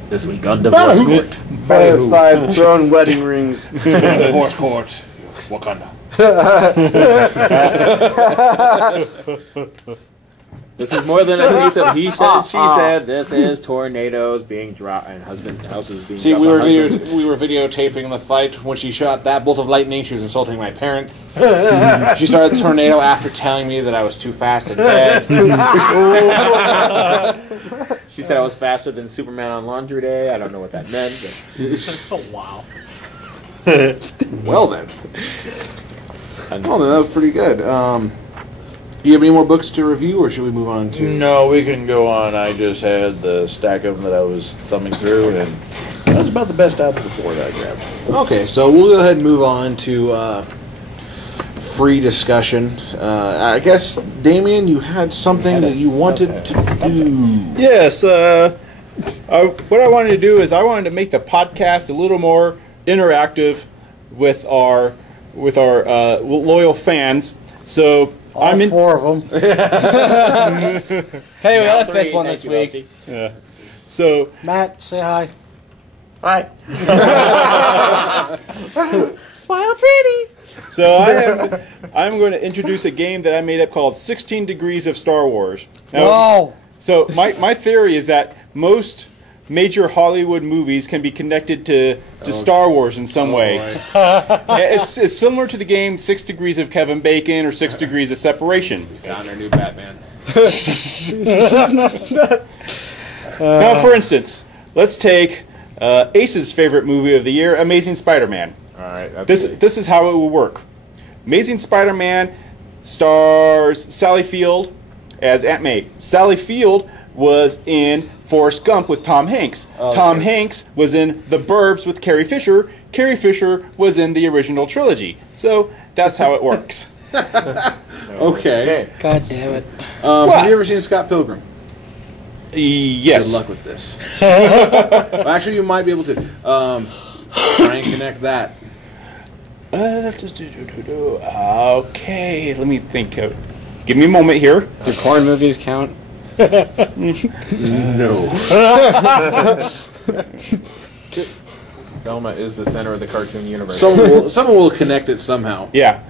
This week on Divorce Court. 5 thrown wedding rings. Divorce court. Wakanda. This is more than a case of he said, she said. This is tornadoes being dropped and houses being See, dropped. we on were husbands. we were videotaping the fight when she shot that bolt of lightning. She was insulting my parents. She started the tornado after telling me that I was too fast in bed. She said I was faster than Superman on Laundry Day. I don't know what that meant. Well then. Well then, that was pretty good. Do you have any more books to review, or should we move on to? No, we can go on. I just had the stack of them that I was thumbing through, and that was about the best out of the 4 that I grabbed. Okay, so we'll go ahead and move on to free discussion. I guess, Damien, you had something that you wanted to do. Yes, what I wanted to do is I wanted to make the podcast a little more interactive with our loyal fans. So All 4 of them. Hey, we got a 5th Three, one thank this you, week. Elsie. Yeah. So Matt, say hi. Hi. Smile pretty. So I'm going to introduce a game that I made up called 16 Degrees of Star Wars. Now, Whoa. so my theory is that most major Hollywood movies can be connected to Star Wars in some way. It's similar to the game 6 Degrees of Kevin Bacon or 6 Degrees of Separation. Found our new Batman. Now, for instance, let's take Ace's favorite movie of the year, Amazing Spider-Man. All right. This is how it will work. Amazing Spider-Man stars Sally Field as Aunt May. Sally Field was in Forrest Gump with Tom Hanks. Tom Hanks was in The Burbs with Carrie Fisher. Carrie Fisher was in the original trilogy. So that's how it works. Okay. God damn it. Have you ever seen Scott Pilgrim? Yes. Good luck with this. Well, actually, you might be able to try and connect that. Okay, let me think. Give me a moment here. Do porn movies count? No. Velma is the center of the cartoon universe. Someone will connect it somehow. Yeah.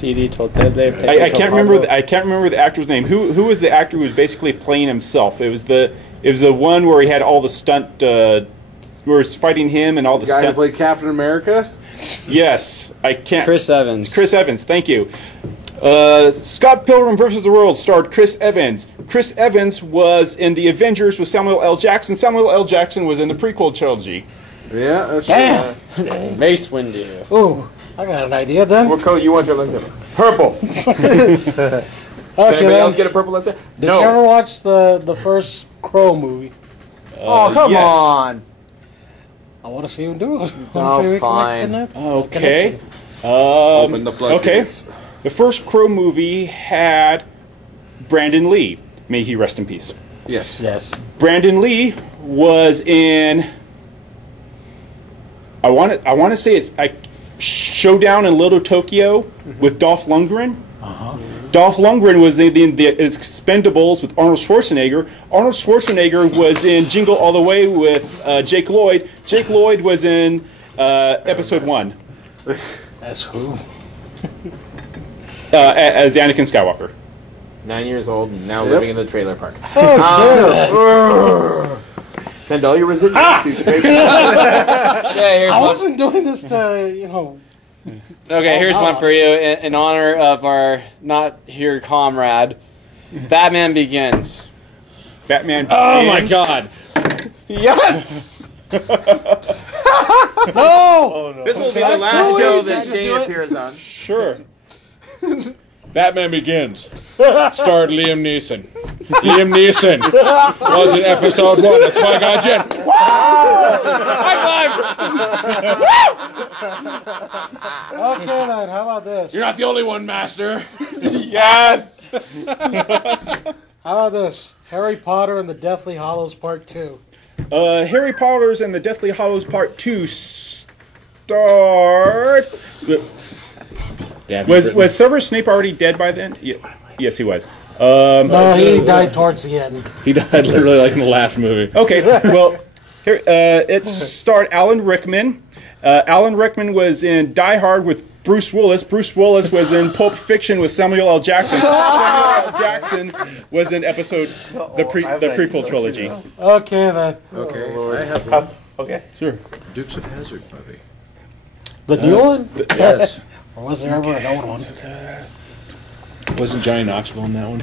PD told that they. I can't remember. I can't remember the actor's name. Who was the actor who was basically playing himself? It was the one where he had all the stunt. We were fighting him and all the guy stunt. who played Captain America. Yes, I can't. Chris Evans. Chris Evans. Thank you. Scott Pilgrim vs. the World starred Chris Evans. Chris Evans was in the Avengers with Samuel L. Jackson. Samuel L. Jackson was in the prequel trilogy. Yeah, that's Damn. Mace Windu. Ooh, I got an idea then. What color you want your lightsaber? Purple. Okay, Anybody then. else get a purple lightsaber? Did you ever watch the first Crow movie? Oh, come yes. on. I want to see him do it. Oh, fine. Okay. Open the Okay. floodgates. The first Crow movie had Brandon Lee. May he rest in peace. Yes. Yes. Brandon Lee was in. I want to say it's Showdown in Little Tokyo with Dolph Lundgren. Dolph Lundgren was in the Expendables with Arnold Schwarzenegger. Arnold Schwarzenegger was in Jingle All the Way with Jake Lloyd. Jake Lloyd was in Episode 1 That's who. as Anakin Skywalker. 9 years old and now living in the trailer park. Send all your residuals to Here's I one. wasn't doing this to, Okay, here's one for you in honor of our not here comrade. Batman Begins. Batman. Oh my Begins. God! Yes. No! This will be the last show that Shane appears on. Sure. Batman Begins. Starred Liam Neeson. Liam Neeson was in episode 1. That's why I got Jen. Okay then, how about this? You're not the only one, Master. Yes. How about this? Harry Potter and the Deathly Hallows Part 2. Harry Potter's and the Deathly Hallows Part 2 starred. Was Severus Snape already dead by then? Yeah. Yes, he was. No, he died towards the end. He died literally like in the last movie. Okay, well, here it starred Alan Rickman. Alan Rickman was in Die Hard with Bruce Willis. Bruce Willis was in Pulp Fiction with Samuel L. Jackson. Samuel L. Jackson was in the prequel trilogy. Okay then. Okay, I have one. Okay. Sure. Dukes of Hazzard movie. The new one? Yes. Or was there ever an old one? Wasn't Johnny Knoxville in that one?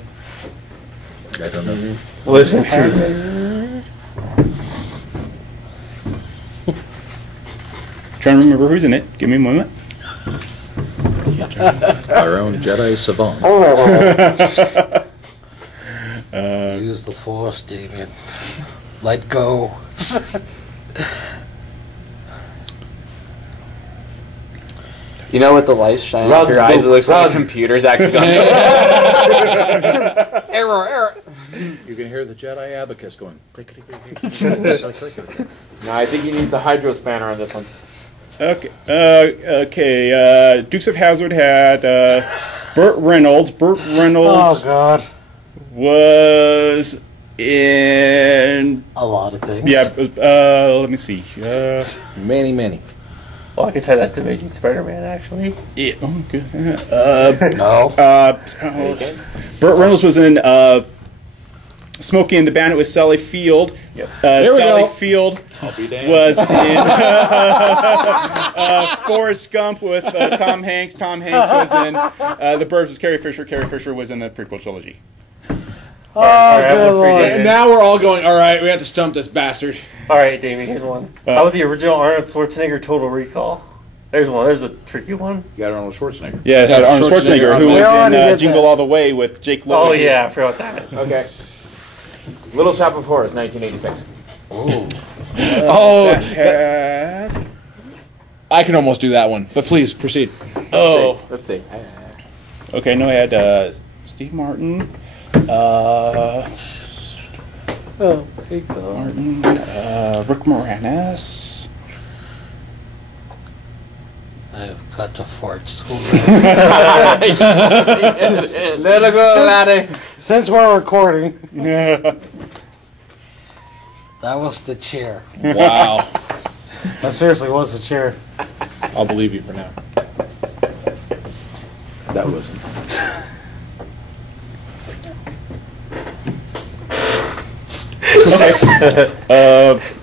I don't know. Listen to Trying to remember who's in it. Give me a moment. Our own Jedi savant. Use the Force, Damien. Let go. You know, with the lights shining off your eyes, it looks like a computer's actually going. Error. You can hear the Jedi abacus going clickety clickety. No, I think he needs the hydro spanner on this one. Okay. Dukes of Hazzard had Burt Reynolds. Burt Reynolds Oh God. was in. A lot of things. Yeah. Let me see. Many. Well, I can tie that to Amazing Spider-Man, actually. Yeah. Oh, good. No. Burt Reynolds was in Smokey and the Bandit with Sally Field. Yep. Sally Field I'll be damned. was in Forrest Gump with Tom Hanks. Tom Hanks was in The Burbs with Carrie Fisher. Carrie Fisher was in the prequel trilogy. Oh, Sorry, I good went Lord. free And now we're all going, all right, we have to stump this bastard. All right, Damien, here's one. How about the original Arnold Schwarzenegger Total Recall? There's one. There's a tricky one. You got Arnold Schwarzenegger. Yeah, it had Arnold Schwarzenegger, who We was already in did Jingle that. All the Way with Jake Lloyd. Oh, yeah, I forgot that. Okay. Little Shop of Horrors, 1986. Oh, Had- I can almost do that one, but please proceed. Let's see. Okay, no, I had Steve Martin. Martin, Rick Moranis. I've got the farts. Let it go, laddie. Since we're recording, That was the chair. Wow. That seriously was the chair. I'll believe you for now. That wasn't.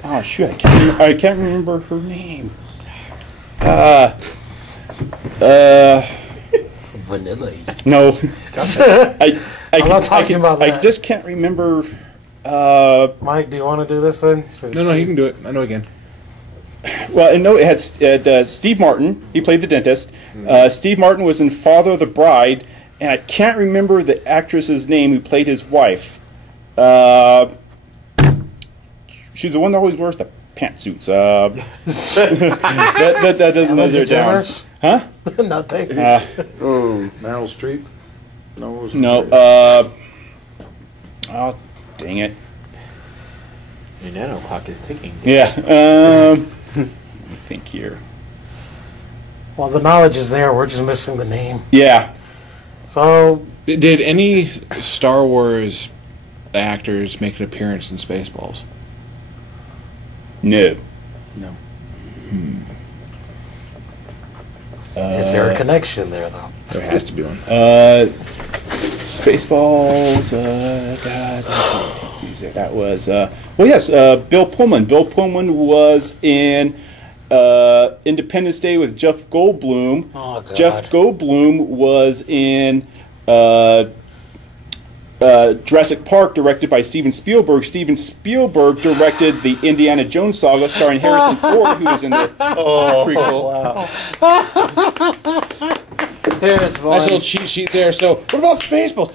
Oh shoot! I can't remember her name. Vanilla. No. I'm not talking about that. I just can't remember. Mike, do you want to do this then? No, he can do it. I know again. Well, no, it had Steve Martin. He played the dentist. Steve Martin was in Father of the Bride, and I can't remember the actress's name who played his wife. She's the one that always wears the pantsuits. that doesn't let her down. Huh? Nothing. Meryl Streep? No, it wasn't No. her. Oh, dang it. Your nano clock is ticking. Yeah. Let me think here. Well, the knowledge is there. We're just missing the name. Yeah. So, Did any Star Wars actors make an appearance in Spaceballs? No. No. is there a connection there, though? There has to be one. Spaceballs. That was. Well, yes. Bill Pullman. Bill Pullman was in Independence Day with Jeff Goldblum. Oh, God. Jeff Goldblum was in Jurassic Park, directed by Steven Spielberg. Steven Spielberg directed the Indiana Jones saga, starring Harrison Ford, who was in the prequel. Here's one. Nice little cheat sheet there. So, what about Spaceballs?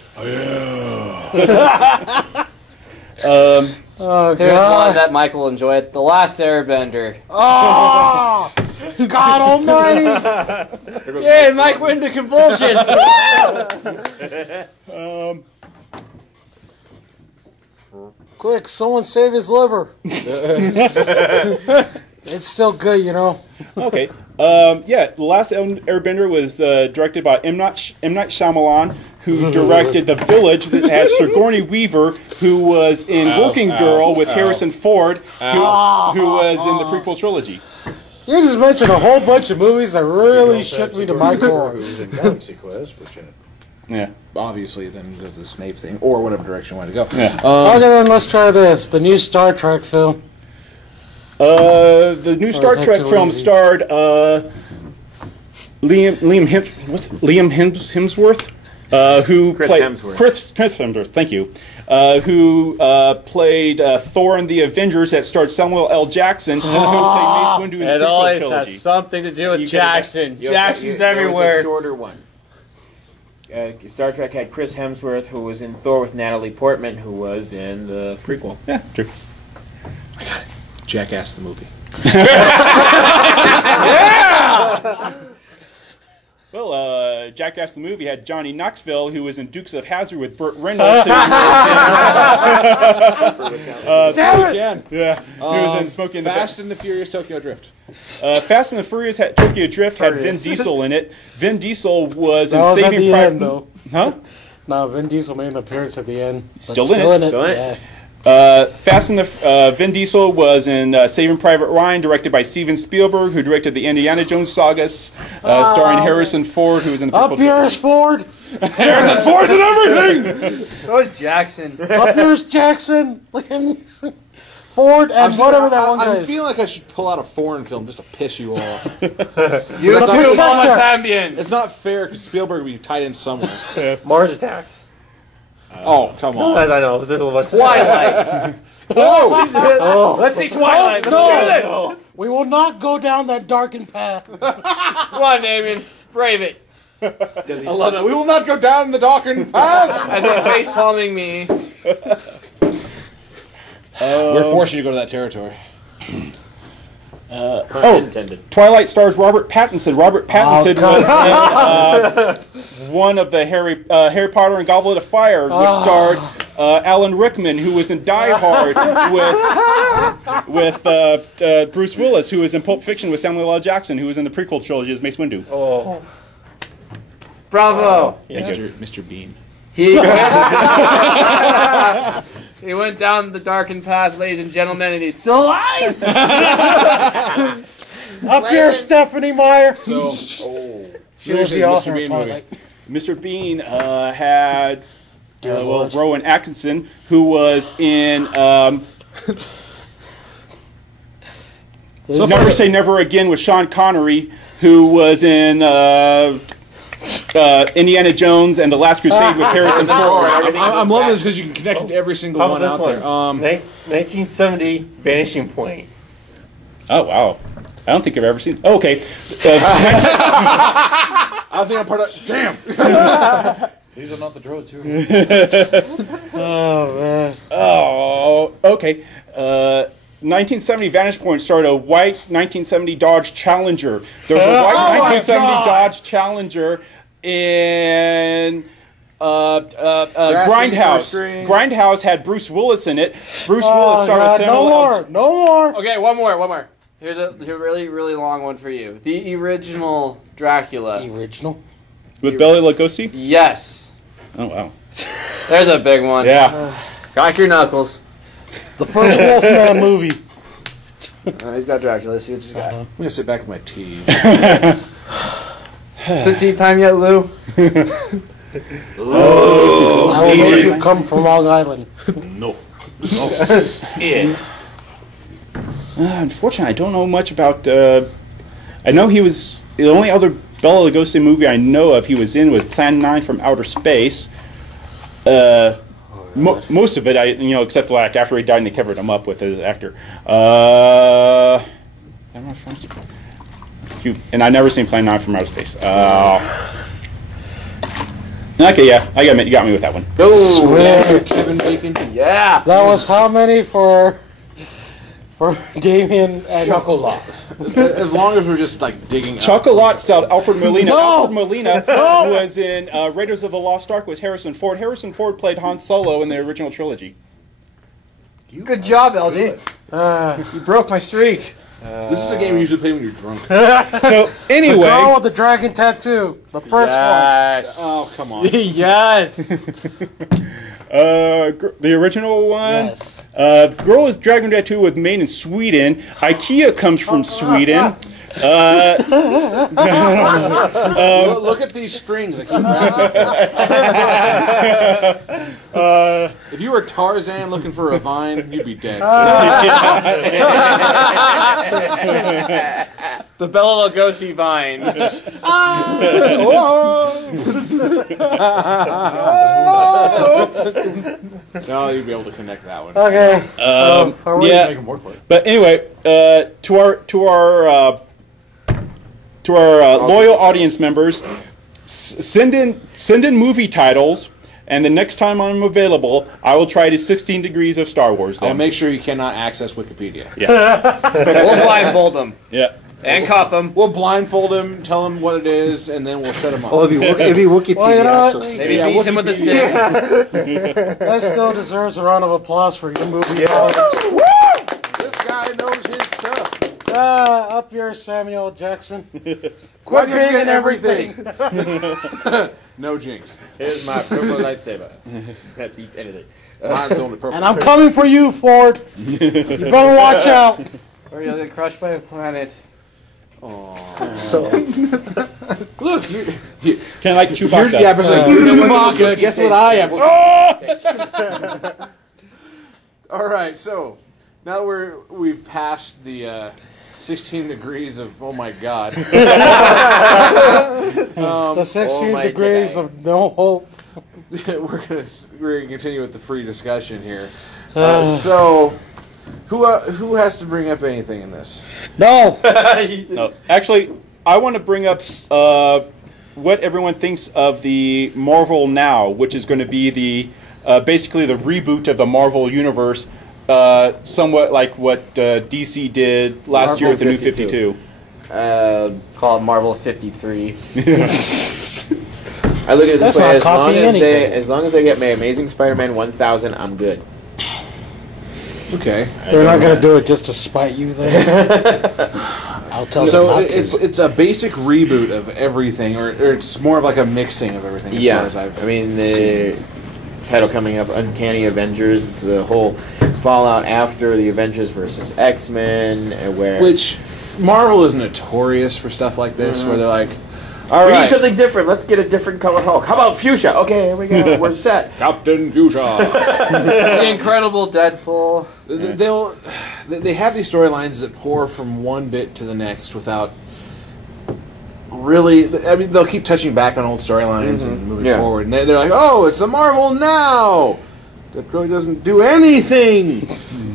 Oh, Here's God. one that Michael will enjoy. The Last Airbender. Oh! God almighty! Yay, Mike went into convulsions. Quick, someone save his liver. It's still good, you know. Okay. The Last Airbender was directed by M. Night Shyamalan, who directed The Village, that had Sigourney Weaver, who was in Working Girl with Harrison Ford, who was in the prequel trilogy. You just mentioned a whole bunch of movies that really shook me to my core. Who was in Galaxy Quest, which had Yeah. Obviously, then goes the Snape thing, or whatever direction you want to go. Yeah. Okay, then let's try this. The new Star Trek film. The new Star that Trek too film easy? starred Liam Hemsworth, who Chris played Hemsworth. Chris Hemsworth. Thank you. Who played Thor in the Avengers? That starred Samuel L. Jackson, who played Mace Windu in the It prequel always trilogy. has something to do with You get it. Jackson. Jackson's There was everywhere. a shorter one. Star Trek had Chris Hemsworth, who was in Thor with Natalie Portman, who was in the prequel. Yeah, true. Jackass the movie. Well, Jackass the movie had Johnny Knoxville, who was in Dukes of Hazzard with Burt Reynolds. Again. Yeah, he was in Smoking the Fast and the Furious Tokyo Drift. Fast and the Furious Tokyo Drift had Vin Diesel in it. Vin Diesel was in That was at Saving the Private. end, though. Huh? No, Vin Diesel made an appearance at the end. but Still in it. Still in it. Yeah. Vin Diesel was in Saving Private Ryan, directed by Steven Spielberg, who directed the Indiana Jones sagas, starring Harrison Ford, who was in the Up prequel yours, Ford! Harrison Ford's in everything. So is Jackson. Up yours, Jackson! Look at me. Ford and whatever that one guy I'm is. feeling like I should pull out a foreign film just to piss you off. You It's two not- Mama Tambien. It's not fair because Spielberg would be tied in somewhere. Mars Attacks. Oh, come on. I know. There's a bunch of Twilight. Oh! Let's see Twilight. Let's do this. We will not go down that darkened path. Come on, Damien. Brave it. I love that. We will not go down the Dawkins path! As he's face palming me. We're forcing you to go to that territory. Twilight stars Robert Pattinson. Robert Pattinson was in one of the Harry Potter and Goblet of Fire, which starred Alan Rickman, who was in Die Hard with Bruce Willis, who was in Pulp Fiction with Samuel L. Jackson, who was in the prequel trilogy as Mace Windu. Bravo. Thank you. Mr. Bean. He he went down the darkened path, ladies and gentlemen, and he's still alive. Up here, Stephanie Meyer. So, She was the Mr. author of Bean movie. Twilight. Mr. Bean had Rowan Atkinson, who was in Never Say Never Again with Sean Connery, who was in Indiana Jones and The Last Crusade with Harrison Ford. I'm loving this because you can connect it to every single How one about this out one? there. 1970, Vanishing Point. Oh, wow. I don't think I've ever seen. Oh, okay. I think I'm part of. Damn. These are not the droids here. Oh, man. Oh, okay. 1970 Vantage Point started a white 1970 Dodge Challenger. There was a white 1970 Dodge Challenger in Grindhouse. Grindhouse had Bruce Willis in it. Bruce Willis started no more. Okay, one more. Here's a really, really long one for you. The original Dracula. The original? with Bela Lugosi. Yes. Oh wow. There's a big one. Yeah. Crack your knuckles. The first Wolfman movie. He's got Dracula. Let's see what he's got. I'm gonna sit back with my tea. Is it tea time yet, Lou? I will make you come from Long Island. No. Unfortunately, I don't know much about. I know he was the only other Bela Lugosi movie I know of he was in was Plan 9 from Outer Space. Most of it, except like after he died and they covered him up with his actor. I don't know if and I never seen Plan 9 from Outer Space. Okay, yeah, you got me with that one. Swear. Kevin Bacon. Yeah. That was how many for Damien and Chocolat. As long as we're just like digging up. Chocolat styled Alfred Molina. No! Alfred Molina, who was in Raiders of the Lost Ark, was Harrison Ford. Harrison Ford played Han Solo in the original trilogy. Good job, LD. You broke my streak. This is a game you usually play when you're drunk. So the anyway, girl with the dragon tattoo. The first Yes. oh come on, Yes. the original one. Yes. The girl is Dragon Tattoo was made in Sweden. IKEA comes from Sweden. Look at these strings. I keep grasping. If you were Tarzan looking for a vine, you'd be dead. The Bela Lugosi vine. No, you'd be able to connect that one. Okay. Yeah, Make them work for it. but anyway, to our loyal audience members, send in movie titles, and the next time I'm available, I will try to 16 Degrees of Star Wars. And Then. make sure you cannot access Wikipedia. Yeah, We'll blindfold them yeah. and cuff them. We'll blindfold him, tell him what it is, and then we'll shut him off. Well, it'd be Wikipedia. Well, you know what? actually. Maybe beat him with a stick. That still deserves a round of applause for your movie. This guy knows his stuff. Up here, Samuel Jackson. Quit being in everything. No jinx. Here's my purple lightsaber. That beats anything. Mine's only purple. And I'm coming for you, Ford. You better watch out. Or you'll get crushed by a planet. Look, Kind of like Chewbacca. yeah, but it's like, you're Chewbacca. Guess what I am? All right, so now we've passed the 16 degrees of oh my god. The 16 my degrees Jedi. of no hope. we're gonna continue with the free discussion here. So, who has to bring up anything in this? No. No, actually, I want to bring up what everyone thinks of the Marvel Now, which is going to be the basically the reboot of the Marvel Universe, somewhat like what DC did last year with the New 52. Called Marvel 53. I look at it this That's way: not as long copying as anything. as long as they get my Amazing Spider-Man 1000, I'm good. Okay. They're not going to do it just to spite you, then. I'll tell So them not to. it's a basic reboot of everything, or it's more of like a mixing of everything. As far as I've I mean, the seen. title coming up, Uncanny Avengers. It's the whole fallout after the Avengers versus X-Men, where Which Marvel is notorious for stuff like this, where they're like, all we right, need something different. Let's get a different color Hulk. How about fuchsia? Okay, here we go. We're set. Captain Fuchsia. The Incredible Deadpool. They have these storylines that pour from one bit to the next without really. I mean, they'll keep touching back on old storylines and moving forward, and they're like, "Oh, it's the Marvel now." That really doesn't do anything.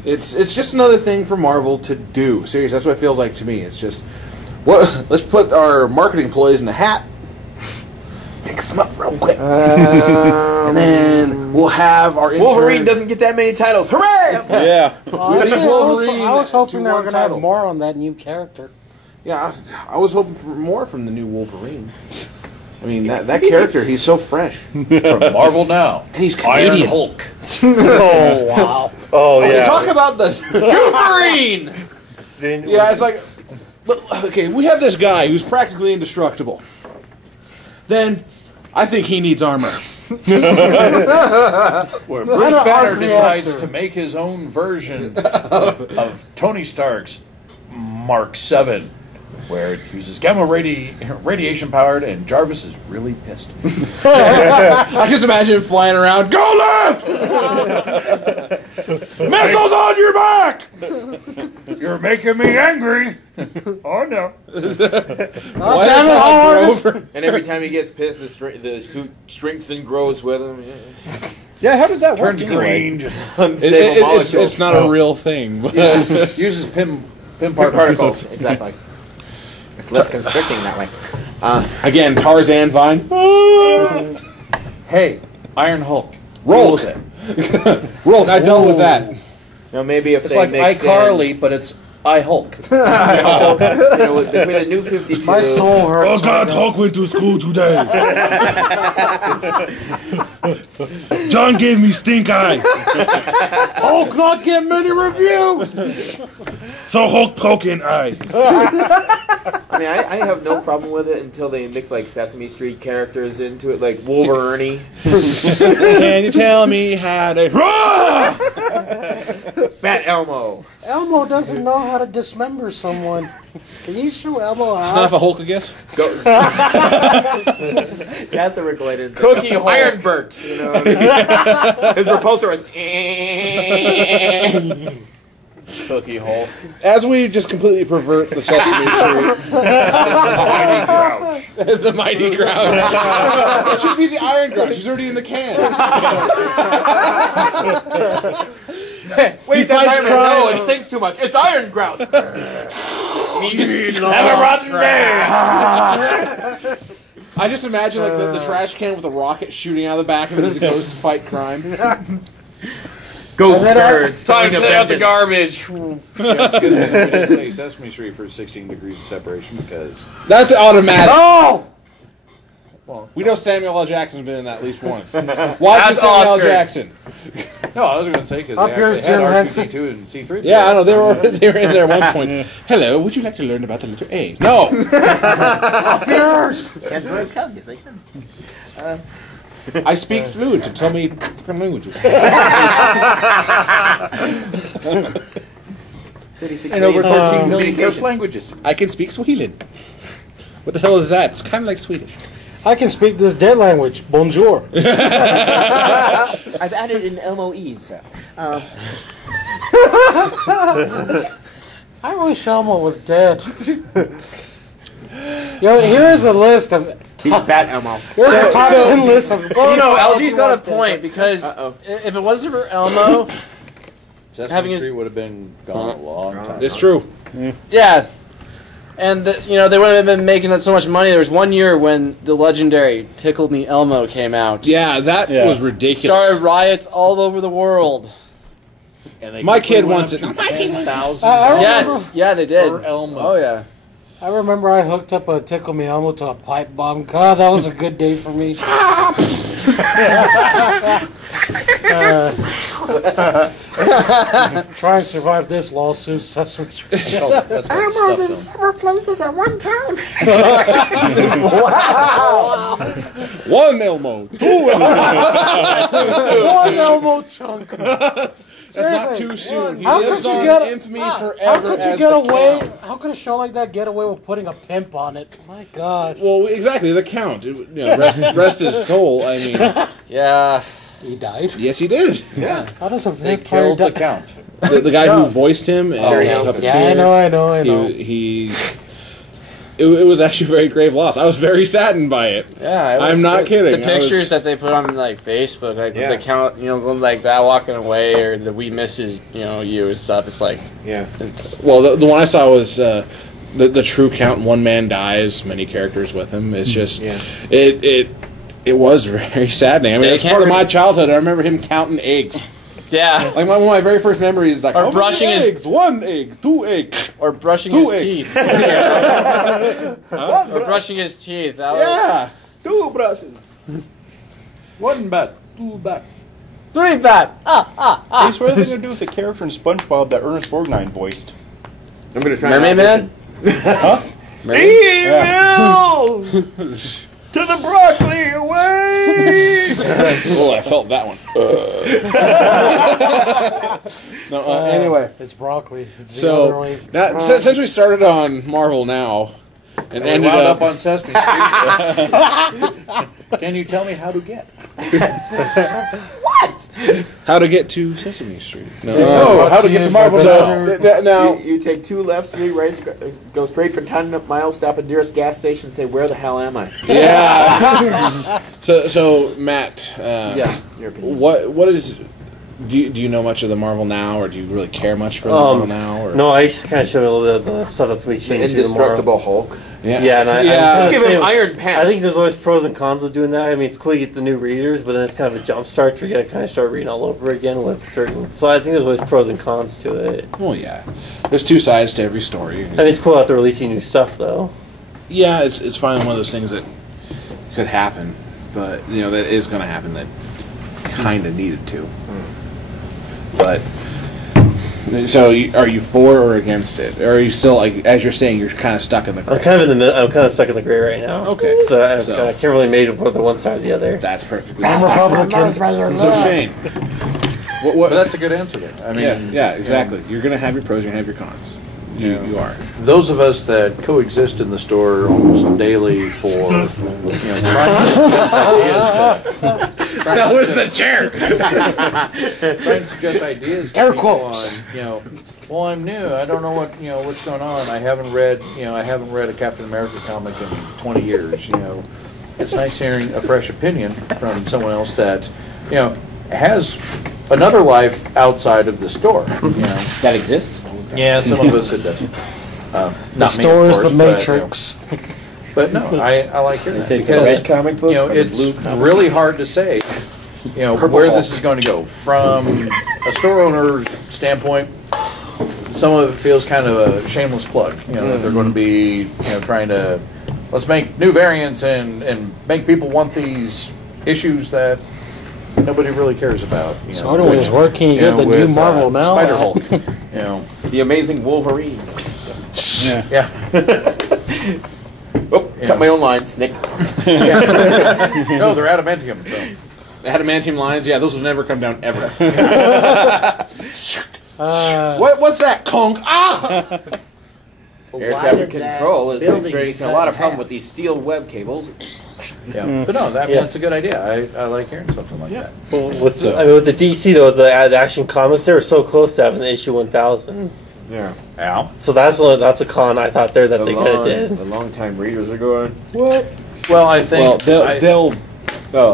It's just another thing for Marvel to do. Seriously, that's what it feels like to me. It's just let's put our marketing employees in a hat. Mix them up real quick. And then we'll have our Wolverine intern. doesn't get that many titles. Hooray! Yeah. Actually, I was hoping they were one going to have title. more on that new character. Yeah, I was hoping for more from the new Wolverine. I mean, that character, he's so fresh. From Marvel now. And he's Iron Canadian. Hulk. Oh, wow. Oh Okay, yeah. talk about the... Wolverine! Yeah, it's like... Okay, we have this guy who's practically indestructible. Then, I think he needs armor. Where Bruce an Banner arc decides reactor. to make his own version of Tony Stark's Mark 7, where it uses gamma radiation powered, and Jarvis is really pissed. I just imagine him flying around. Go left! Missiles on your back! You're making me angry. Oh no. Why does Hulk over? And every time he gets pissed, the suit shrinks and grows with him. Yeah, how does that work? Turns anyway? green. Just Unstable molecules. It's not a real thing. but- uses pim particles. Exactly. It's less constricting that way. Again, Tarzan Vine. Hey, Iron Hulk. Roll Deal with with it. Roll. I dealt with that. Now maybe if It's they like mixed iCarly, but it's iHulk. between the new 52. My soul hurts. right now. Hulk went to school today. John gave me stink eye. Hulk not getting many reviews. So Hulk poking eye. I mean, I have no problem with it until they mix like Sesame Street characters into it, like Wolverine. Can you tell me how to... Bat Elmo. Elmo doesn't know how to dismember someone. Can you show Elmo It's not how? a Hulk, I guess. That's a related Cookie Hulk. Iron Bert. You know, his repulsor was. Cookie Hulk. As we just completely pervert the Sesame Street. The Mighty Grouch. It should be the Iron Grouch. He's already in the can. Wait, that's fights Iron Man. crime. No, it stinks too much. It's Iron Grouch. Have a rotten day. I just imagine like the trash can with a rocket shooting out of the back of it as it goes to fight crime. Ghost birds. Time to telling clean out the vengeance. garbage. Yeah, it's good that we didn't say Sesame Street for 16 degrees of separation because That's automatic. Oh! We know Samuel L. Jackson's been in that at least once. Why That's is Samuel L. Oscar. Jackson? no, I was going to say because Up they here's actually had Jim R2D2 and C3. Yeah, I know they were in there at one point. Hello, would you like to learn about the letter A? No. Yours! And droids come, yes they can. I speak fluent in so many different languages. And over 13 million first languages. I can speak Swahili. What the hell is that? It's kind of like Swedish. I can speak this dead language. Bonjour. I've added in MOEs. I wish Elmo was dead. Yo, here's a list of. He's Bat Elmo. Here's a top 10 list of. Well, no, people LG's who got a watched it. point because if it wasn't for Elmo, Sesame Having his- Street would have been gone a long time. It's true. yeah, and they wouldn't have been making so much money. There was one year when the legendary Tickle Me Elmo came out. Yeah, that was ridiculous. Started riots all over the world. And they My quickly kid went wants up it. to $10,000 Yes, yeah, they did. per Elmo. Oh yeah. I remember I hooked up a Tickle Me Elmo to a pipe bomb. God, that was a good day for me. Try and survive this lawsuit, Sesame Street. That's I called was stuff in film. several places at one time. One Elmo, two Elmo. One Elmo chunk. That's not too soon. He How lives could you on get infamy How forever could you as get the away? Count. How could a show like that get away with putting a pimp on it? My God. Well, exactly, the Count. Rest his soul. I mean, Yeah. He died. yes, he did. Yeah. How does a They vampire killed the die? Count. The guy who voiced him. And yeah. Puppeteer, Yeah, I know. It was actually a very grave loss. I was very saddened by it. Yeah, I'm not kidding. The I was- pictures that they put on like Facebook, like Yeah. the Count, going like that, walking away, or the "We misses you" and stuff. It's like, Yeah. it's, Well, the one I saw was the true Count. One man dies, many characters with him. It's just Yeah. it was very saddening. I mean, They it's can't part of re- my childhood. I remember him counting eggs. yeah, Like one of my very first memories, like Or how many brushing his- eggs? 1 egg, 2 egg. or brushing Two his eggs. teeth, or brushing his teeth. That was, Yeah. 2 brushes. One bat, two bat. 3 bat. Ace, what are they going to do with the character in SpongeBob that Ernest Borgnine voiced? I'm gonna try. Mermaid Man. Email to the broccoli away. Oh, I felt that one. No, anyway, It's broccoli. It's the other so way. now, since we started on Marvel now and We ended wound up up on Sesame Street. Can you tell me how to get? how to get to Sesame Street. No. Oh, how to get to Marvel now? So now, You take 2 lefts, 3 rights, go straight for 10 miles, stop at nearest gas station, say, "Where the hell am I?" yeah. so Matt, Yeah. Your opinion. what is? Do you know much of the Marvel now, or do you really care much for the Marvel now? Or? No, I just kind of showed a little bit of the stuff that's going to be The changed tomorrow. indestructible Hulk. Yeah, and yeah. I'm Let's give kinda him saying- iron pants. I think there's always pros and cons of doing that. I mean, it's cool you get the new readers, but then it's kind of a jump start to you got to kind of start reading all over again with certain. So I think there's always pros and cons to it. Well, yeah. There's 2 sides to every story. I mean, it's cool that they're releasing new stuff though. Yeah, it's finally one of those things that could happen, but that is going to happen. That kind of needed to. But so, are you for or against it, or are you still like, as you're saying, you're kind of stuck in the gray? I'm kind of in the middle. I'm kind of stuck in the gray right now. Okay. So I So- can't really make it for the one side or the other. That's perfectly I'm fine. Republican. So Shane, But that's a good answer there. I mean, yeah, exactly. You're going to have your pros, you're going to have your cons. You are. Those of us that coexist in the store almost daily for trying to suggest ideas That was the chair. trying to suggest ideas to Air people quotes. on, well, I'm new. I don't know what's going on. I haven't read a Captain America comic in 20 years. It's nice hearing a fresh opinion from someone else that, has another life outside of the store. That exists. Yeah, some of us it doesn't. The Not store me, of is course, the but, Matrix. But no, I like hearing that Take the because red comic book or the it's blue comic really hard to say, where this is going to go. From a store owner's standpoint, some of it feels kind of a shameless plug. That they're going to be, trying to let's make new variants and make people want these issues that nobody really cares about. So anyways, where can you get the new with, Marvel now? Spider Hulk. The Amazing Wolverine. Yeah. Oh, cut my own line, Snick. No, they're adamantium. So. Adamantium lines, yeah, those will never come down ever. Uh, What's that, Kong? Ah! Air traffic control is experiencing a lot of problem with these steel web cables. Yeah, but no, that's a good idea. I like hearing something like that. Well, with the DC though, the Action Comics, they were so close to having the issue 1000. Yeah. Al? So that's a con I thought there that they kind of did. The long-time readers are going, What? Well, I think they'll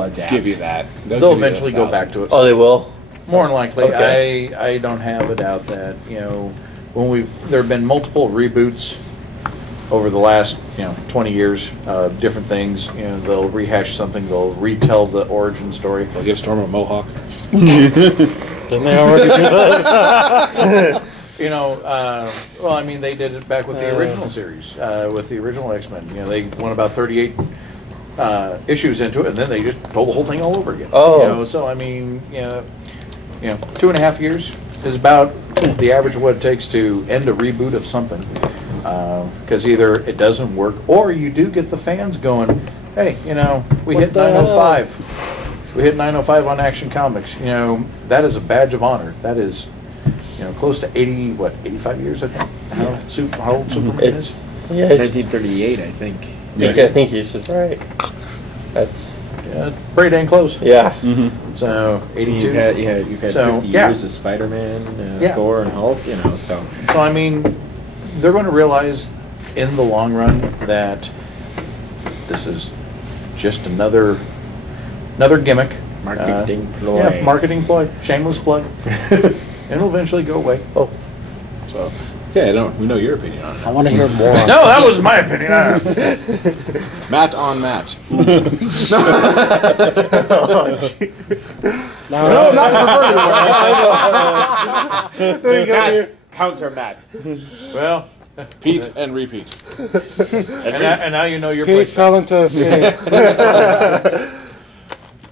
adapt. give you that. they'll eventually go back to it. Oh, they will. More than likely, Okay. I don't have a doubt that when there have been multiple reboots over the last 20 years, different things. They'll rehash something. They'll retell the origin story. They'll give Storm a mohawk. didn't they already do that? Well, I mean, they did it back with the original series, with the original X-Men. They went about 38 issues into it, and then they just told the whole thing all over again. Oh. So I mean, 2.5 years is about the average of what it takes to end a reboot of something. Because either it doesn't work, or you do get the fans going, hey, we hit 905. We hit 905 on Action Comics. That is a badge of honor. That is, close to 85 years, I think. How old Superman is? Yeah, 1938, I think. I think he's right. That's pretty dang close. Yeah. So 82. You've had 50 years of Spider-Man, Thor, and Hulk. So I mean, they're going to realize in the long run that this is just another gimmick. Marketing ploy. Yeah, marketing ploy. Shameless plug. And it'll eventually go away. So, okay, we know your opinion on it. I want to hear more. No, that was my opinion. Matt on Matt. No, not preferred. Matt, counter Matt. Well, Pete and repeat. and now you know your Pete place. fell into a city.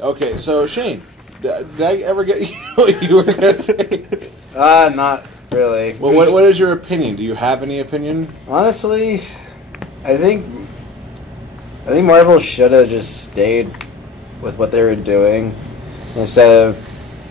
Okay, so Shane, did I ever get you what you were going to say? Not really. Well, what is your opinion? Do you have any opinion? Honestly, I think Marvel should have just stayed with what they were doing instead of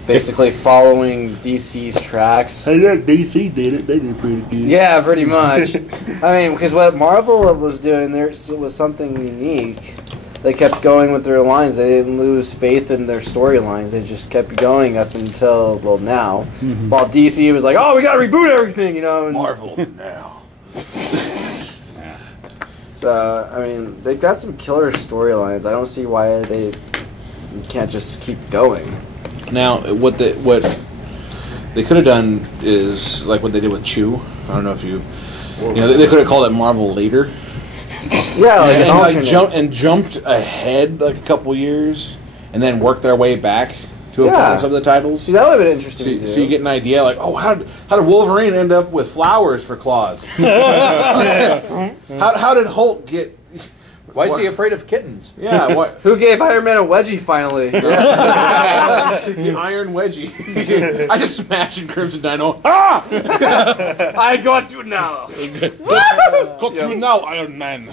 basically following DC's tracks. Hey, yeah, DC did it. They did pretty good. Yeah, pretty much. I mean, because what Marvel was doing there was something unique. They kept going with their lines. They didn't lose faith in their storylines. They just kept going up until, now. While DC was like, oh, we got to reboot everything, and Marvel now. So, I mean, they've got some killer storylines. I don't see why they can't just keep going. Now, what they could have done is like what they did with Chew. I don't know if they could have called it Marvel Later. Yeah, like jumped ahead like a couple years, and then worked their way back to some of the titles. See, that would have been interesting. So you get an idea, like, how did Wolverine end up with flowers for claws? how did Hulk get? Why is he afraid of kittens? Yeah, what? Who gave Iron Man a wedgie finally? The Iron Wedgie. I just imagine Crimson Dino. Ah! I got you now. Got you now, Iron Man.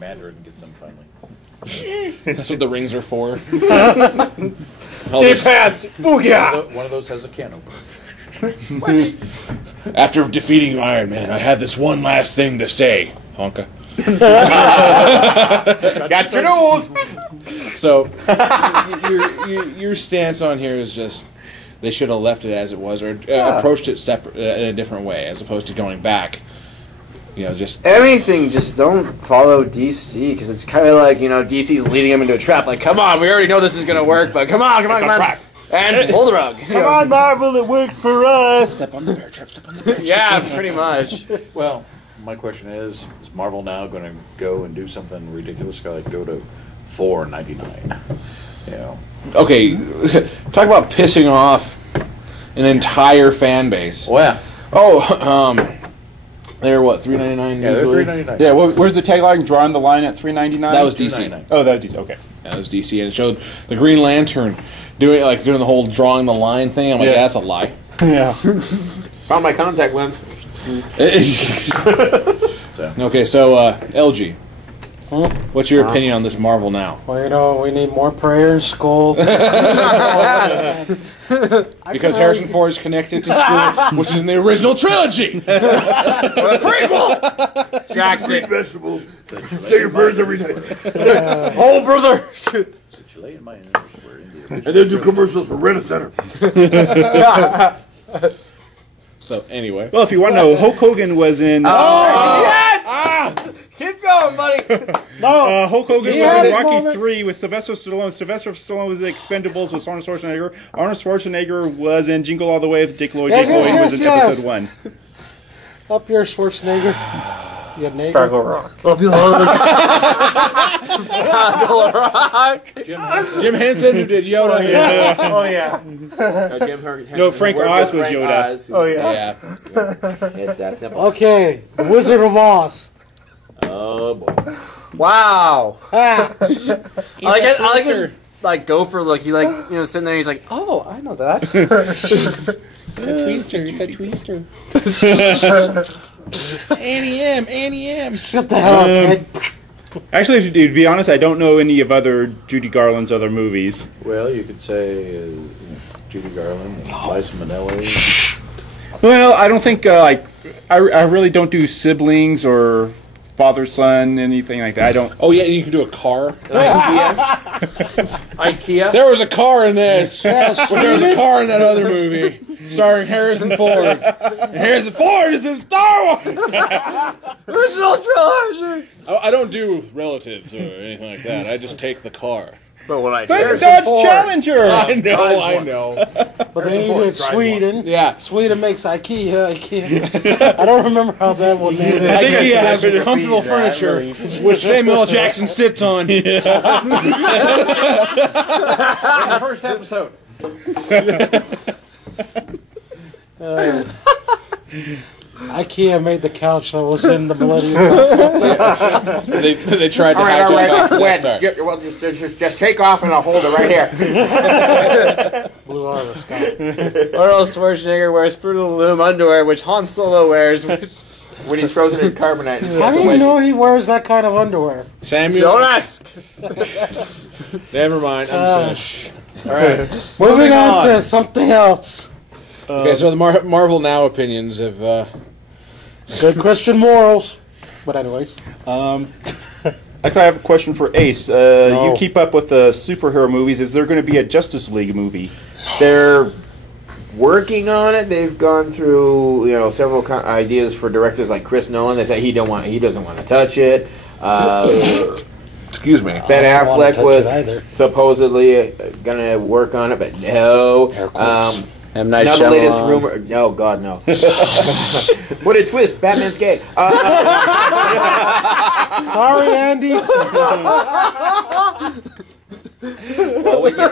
Mandarin gets him finally. That's what the rings are for. Deep pants. Booyah! One of those has a can opener. After defeating Iron Man, I have this one last thing to say, Honka. Got your nose. So your stance on here is just they should have left it as it was, or approached it separate in a different way, as opposed to going back. Just anything. Just don't follow DC because it's kind of like DC's leading them into a trap. Like, come on, we already know this is gonna work, but come on, Trap. and pull the rug. Come on, Marvel, it worked for us. step on the bear trap. Step on the bear trap. Yeah, pretty much. Well, my question is Marvel now going to go and do something ridiculous, like go to $4.99? Okay, talk about pissing off an entire fan base. Well, they're what, $3.99? yeah, they're $3.99. Yeah, where's the tagline? Drawing the line at $3.99. That was DC. Oh, that was DC. Okay. That was DC, and it showed the Green Lantern doing the whole drawing the line thing. I'm like, that's a lie. Yeah. Found my contact lens. Okay, so LG, what's your opinion on this Marvel now? Well, we need more prayers, school. Because Harrison Ford is connected to school, which is in the original trilogy. Jackson. Vegetables. Say your prayers every night. Oh, brother. The Chilean miners were in the And then do commercials for Rent-A-Center. So anyway, Well, if you want to know, Hulk Hogan was in. Keep going, buddy. Hulk Hogan Yeah, started this Rocky moment. 3 with Sylvester Stallone. Sylvester Stallone was in Expendables with Arnold Schwarzenegger. Arnold Schwarzenegger was in Jingle All the Way with Dick Lloyd. Yes, Dick Lloyd yes, was in yes, episode 1. Up your Schwarzenegger. You nigger. Fraggle Rock. Jim Henson who did Yoda. Oh yeah. Jim Henson. No, Frank Oz was Yoda. Oh yeah. Yeah. It's that simple. Okay, the Wizard of Oz. Oh boy. Wow. Ah, I like like gopher look. He like sitting there. He's like, oh, I know that. Twister, it's a twister. Annie M. Shut the hell up, kid. Actually, to be honest, I don't know any of other Judy Garland's other movies. Well, you could say Judy Garland, Liza Minnelli. Well, I don't think I really don't do siblings or father son anything like that. I don't. Oh yeah, you can do a car. IKEA. There was a car in this. But there was a car in that other movie starring Harrison Ford. And Harrison Ford is in Star Wars. Original trilogy. I don't do relatives or anything like that. I just take the car. But what I do? But Dodge Challenger. I know. But then you did Sweden. Yeah. Sweden makes IKEA. I don't remember how that one is. IKEA has some comfortable furniture, which Samuel L. Jackson sits on. In the first episode. IKEA made the couch that was in the Millennium. they tried to hijack that start. Well, just take off and I'll hold it right here. Blue Armor, Scott. Arnold Schwarzenegger wears Fruit of the Loom underwear, which Han Solo wears. When he's frozen in carbonite. How do you know he wears that kind of underwear? Samuel. Don't ask. Never mind. I'm saying. All right. Moving on to something else. Okay, so the Marvel Now opinions of. Good Christian morals. But anyways. Actually, I have a question for Ace. You keep up with the superhero movies. Is there going to be a Justice League movie? They're working on it. They've gone through several ideas for directors like Chris Nolan. They say he doesn't want to touch it. Excuse me. Ben Affleck was supposedly going to work on it, but no. Now the latest rumor. No, God, no. What a twist! Batman's gay. Sorry, Andy. Well, when you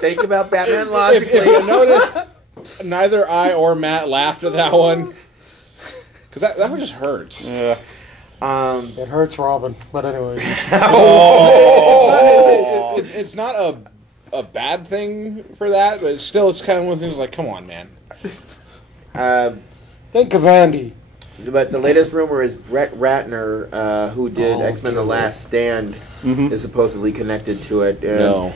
think about Batman logically. If you notice, neither I or Matt laughed at that one. Because that one just hurts. Yeah. It hurts Robin, but anyways. It's not a bad thing for that, but still, it's kind of one of the things like, come on, man. Think of Andy. But the latest rumor is Brett Ratner, who did X-Men: The Last Stand, is supposedly connected to it. No.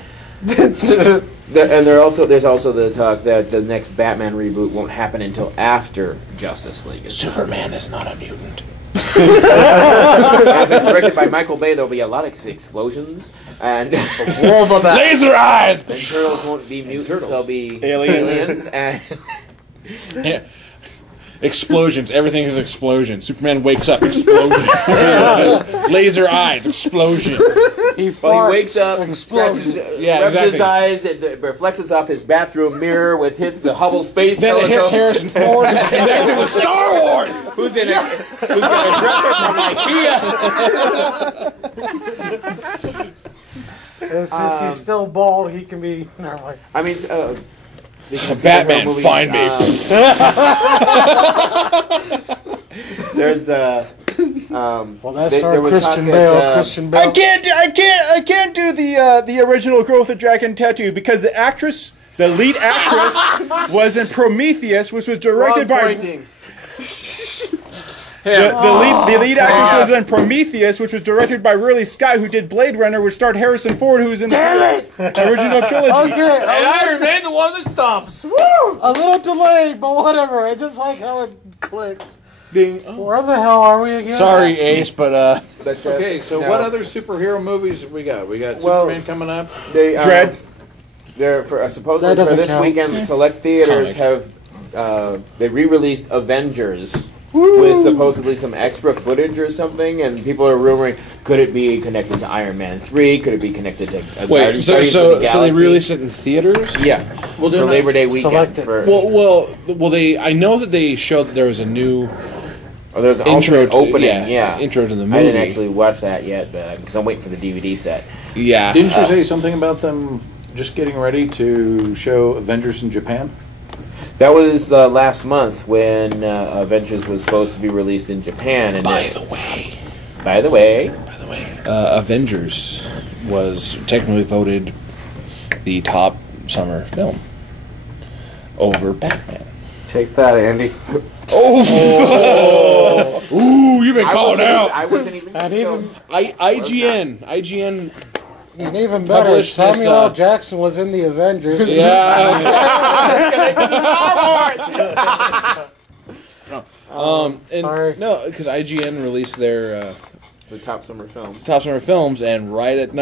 And there's also the talk that the next Batman reboot won't happen until after Justice League. Superman is not a mutant. If it's directed by Michael Bay, there'll be a lot of explosions and laser eyes. The turtles won't be mutants; they'll be aliens and explosions. Everything is explosion. Superman wakes up, explosion. Laser eyes, explosion. He wakes up, scratches, rubs his eyes, it reflects off his bathroom mirror, which hits the Hubble Space Telescope. Then it hits Harrison Ford, who's connected with Star Wars. Who's got a dresser from IKEA. Since he's still bald, he can be. Never mind. I mean, Batman, movies, find me. There's well, that's our Christian Bale. Christian Bale. I can't do the original Girl with the Dragon Tattoo because the lead actress, was in Prometheus, which was directed by. The lead actress was in Prometheus, which was directed by Ridley Scott, who did Blade Runner, which starred Harrison Ford, who was in the original trilogy. Okay, and I remain the one that stomps. Woo! A little delayed, but whatever. I just like how it clicks. Ding. Where the hell are we again? Sorry, Ace, but okay, so what other superhero movies have we got? We got Superman coming up. Dread. They're supposedly for this weekend. Select theaters have they re-released Avengers. With supposedly some extra footage or something, and people are rumoring, could it be connected to Iron Man 3? Could it be connected to Guardians of the Galaxy? So they released it in theaters? Yeah. Well, for Labor Day weekend. Well, I know that they showed that there was a new there's an intro opening, intro to the movie. I didn't actually watch that yet, because I'm waiting for the DVD set. Yeah. Didn't you say something about them just getting ready to show Avengers in Japan? That was last month when Avengers was supposed to be released in Japan. And By the way, By the way, Avengers was technically voted the top summer film over Batman. Take that, Andy. Oh! Ooh, you've been called out. I wasn't even. And even IGN. and even better, Published this, Samuel L. Jackson was in the Avengers. Yeah. Sorry. No, because IGN released their The top summer films. and right at I'm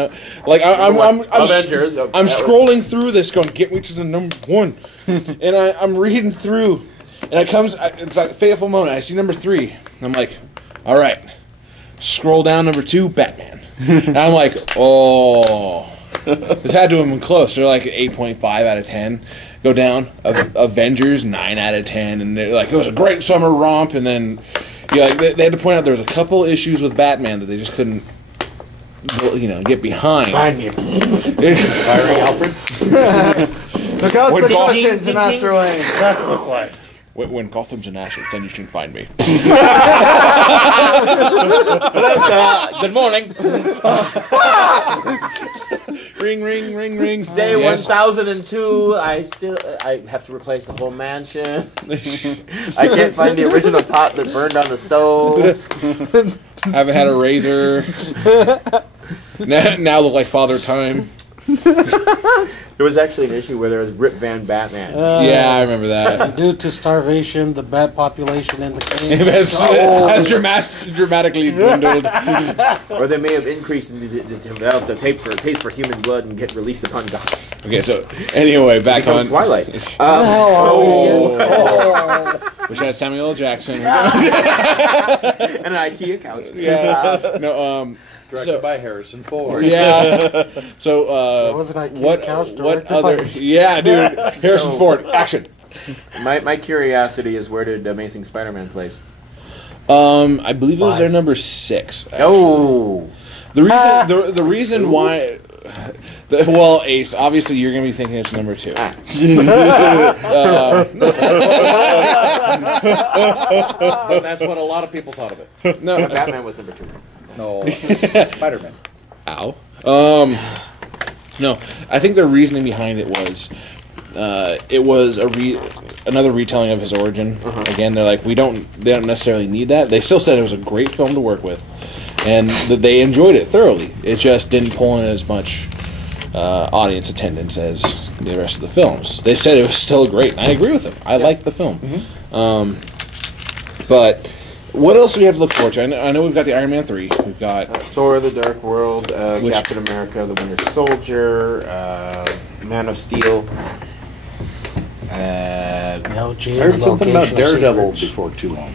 Avengers. I'm scrolling through this, going, get me to the number one, and I'm reading through, and it's like a fateful moment. I see number 3. I'm like, all right, scroll down, number 2, Batman, and I'm like, oh, this had to have been close. They're like 8.5 out of 10. Go down, Avengers 9 out of 10, and they're like, it was a great summer romp, and then they had to point out there was a couple issues with Batman that they just couldn't, get behind. Find me. Firing Alfred. Look out When for the Gotham- Russians in Astro Lane. That's what it's like. When Gotham's in ashes, then you can find me. Good morning. Ring, ring, ring, ring. Day Yes. 1002. I have to replace the whole mansion. I can't find the original pot that burned on the stove. Haven't had a razor. Now look like Father Time. There was actually an issue where there was Rip Van Batman. Yeah, I remember that. Due to starvation, the bat population in the cave Has dramatically dwindled. Or they may have increased and developed a taste for human blood and get released upon God. Okay, so anyway, back on Twilight. which had Samuel L. Jackson. And an IKEA couch. Yeah. No. Directed by Harrison Ford. Yeah. So, There was an IKEA couch what directed by- other? Yeah, dude. Harrison Ford, action. My curiosity is, where did Amazing Spider-Man place? I believe it was their number 6. actually. Oh. The reason why. Well, Ace, obviously you're going to be thinking it's number 2. That's what a lot of people thought of it. No, Batman was number 2. No, Spider-Man. Ow. No, I think the reasoning behind it was another retelling of his origin. Again, they're like, they don't necessarily need that. They still said it was a great film to work with, and that they enjoyed it thoroughly. It just didn't pull in as much audience attendance as the rest of the films. They said it was still great, and I agree with them. I liked the film. But what else do we have to look forward to? I know we've got the Iron Man 3. We've got Thor: The Dark World, Captain America: The Winter Soldier, Man of Steel. LG, I heard something about location of Daredevil secrets. before too long.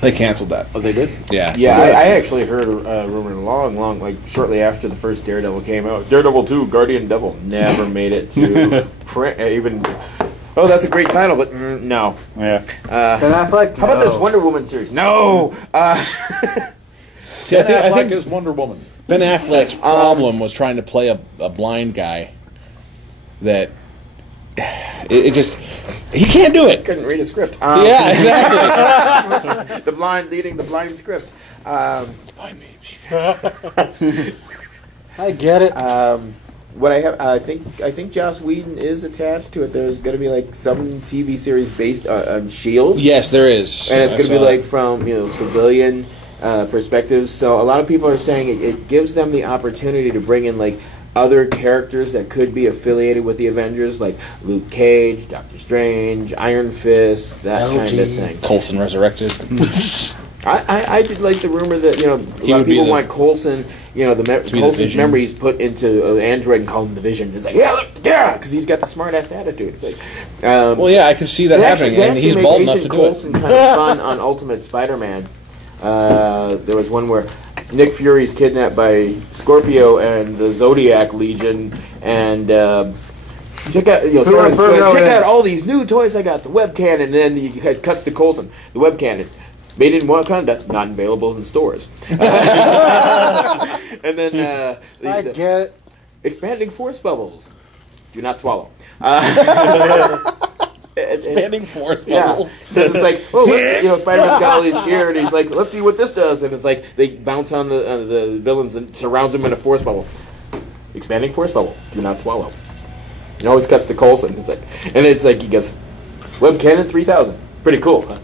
they canceled that. Oh, they did? Yeah. Yeah, I actually heard a rumor long, like shortly after the first Daredevil came out. Daredevil 2, Guardian Devil, never made it to print. Even. Oh, that's a great title, but no. Yeah. Ben Affleck. How about this Wonder Woman series? No. See, I Ben Affleck think is Wonder Woman. Ben Affleck's problem was trying to play a blind guy that it just he can't do it. Couldn't read a script. Yeah, exactly. The blind leading the blind script. Find me. I get it. What I have, I think Joss Whedon is attached to it. There's going to be like some TV series based on Shield. Yes, there is, and it's I going to be saw like from civilian perspectives. So a lot of people are saying it gives them the opportunity to bring in like other characters that could be affiliated with the Avengers, like Luke Cage, Doctor Strange, Iron Fist, that kind of thing. Coulson resurrected. I did like the rumor that a lot of people want Coulson, Coulson's Vision. memories put into an android and call him the Vision. It's like because he's got the smart ass attitude. It's like, well, yeah, I can see that happening, and he's bald enough to do Coulson it. kind of fun on Ultimate Spider-Man. There was one where Nick Fury's kidnapped by Scorpio and the Zodiac Legion, and check out all these new toys I got. The web cannon, and then he cuts to Coulson. The web cannon. Made in Wakanda, not available in stores. And then I get it. Expanding force bubbles. Do not swallow. Expanding force Yeah, bubbles. because it's like, Spider-Man's got all these gear, and he's like, let's see what this does, and it's like they bounce on the villains and surrounds them in a force bubble. Expanding force bubble. Do not swallow. It always cuts to Coulson. It's like, and it's like he goes, Web Cannon 3000. Pretty cool, huh?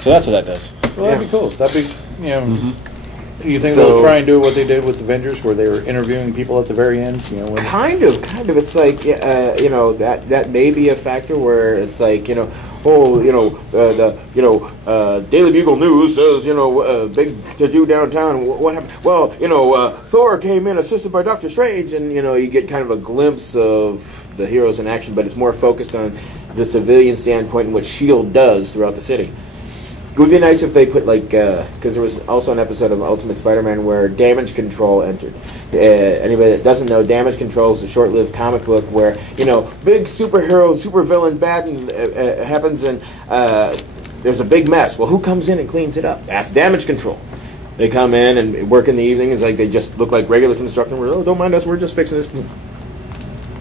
So that's what that does. Well, that'd be cool. That'd be, you know. You think So- they'll try and do what they did with Avengers, where they were interviewing people at the very end? You know, when Kind of. It's like, you know, that may be a factor where it's like, you know, oh, you know, Daily Bugle News says, you know, big to-do downtown. What happened? Well, you know, Thor came in assisted by Doctor Strange, and, you know, you get kind of a glimpse of the heroes in action, but it's more focused on the civilian standpoint and what S.H.I.E.L.D. does throughout the city. It would be nice if they put, like, because there was also an episode of Ultimate Spider-Man where Damage Control entered. Anybody that doesn't know, Damage Control is a short-lived comic book where, you know, big superhero, supervillain bad happens and there's a big mess. Well, who comes in and cleans it up? That's Damage Control. They come in and work in the evening. It's like they just look like regular construction. Oh, don't mind us, we're just fixing this.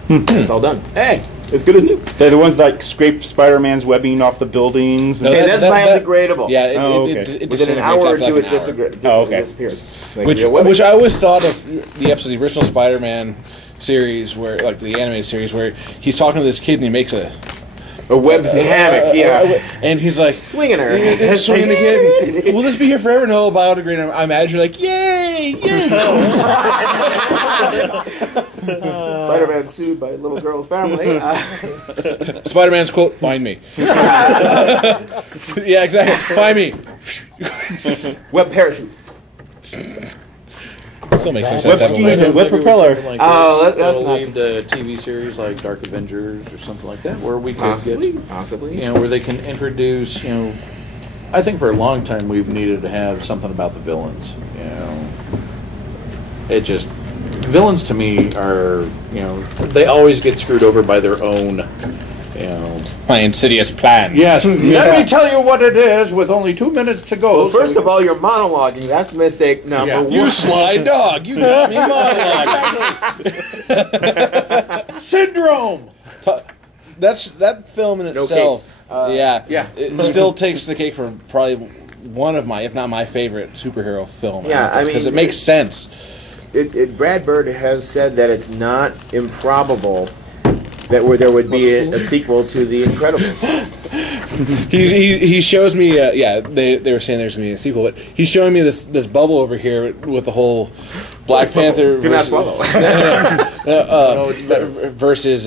It's all done. Hey, as good as new. They're the ones that scrape Spider-Man's webbing off the buildings. No, Okay, that's biodegradable. Yeah, okay. Within an hour or disintegrates two, it after an hour. disappears. Like Which real webbing. I always thought of the episode, the original Spider-Man series, where like the animated series, where he's talking to this kid and he makes a web hammock, yeah. And he's like swinging her. Swinging the kid. Will this be here forever? No, biodegradable. I imagine you're like, yay, yay. Spider-Man sued by a little girl's family. Spider-Man's quote, find me. Yeah, exactly. Find me. Web parachute. Still makes no Web sense. skis and web propeller. That's they'll not- lead to TV series like Dark Avengers or something like that, where we could Possibly. get, you know, where they can introduce, you know, I think for a long time we've needed to have something about the villains. You know, it just villains to me are, you know, they always get screwed over by their own, you know. My insidious plan. Yes. Let me tell you what it is with only 2 minutes to go. Well, first of all, you're monologuing. That's mistake number one. You sly dog. You got me monologuing. Syndrome. That's that film in No itself. cakes. Yeah. It still takes the cake for probably one of my, if not my favorite superhero film. Yeah, I mean, because it makes sense. Brad Bird has said that it's not improbable that there would be a sequel to The Incredibles. He shows me. They were saying there's going to be a sequel, but he's showing me this bubble over here with the whole Black Panther Do not swallow. versus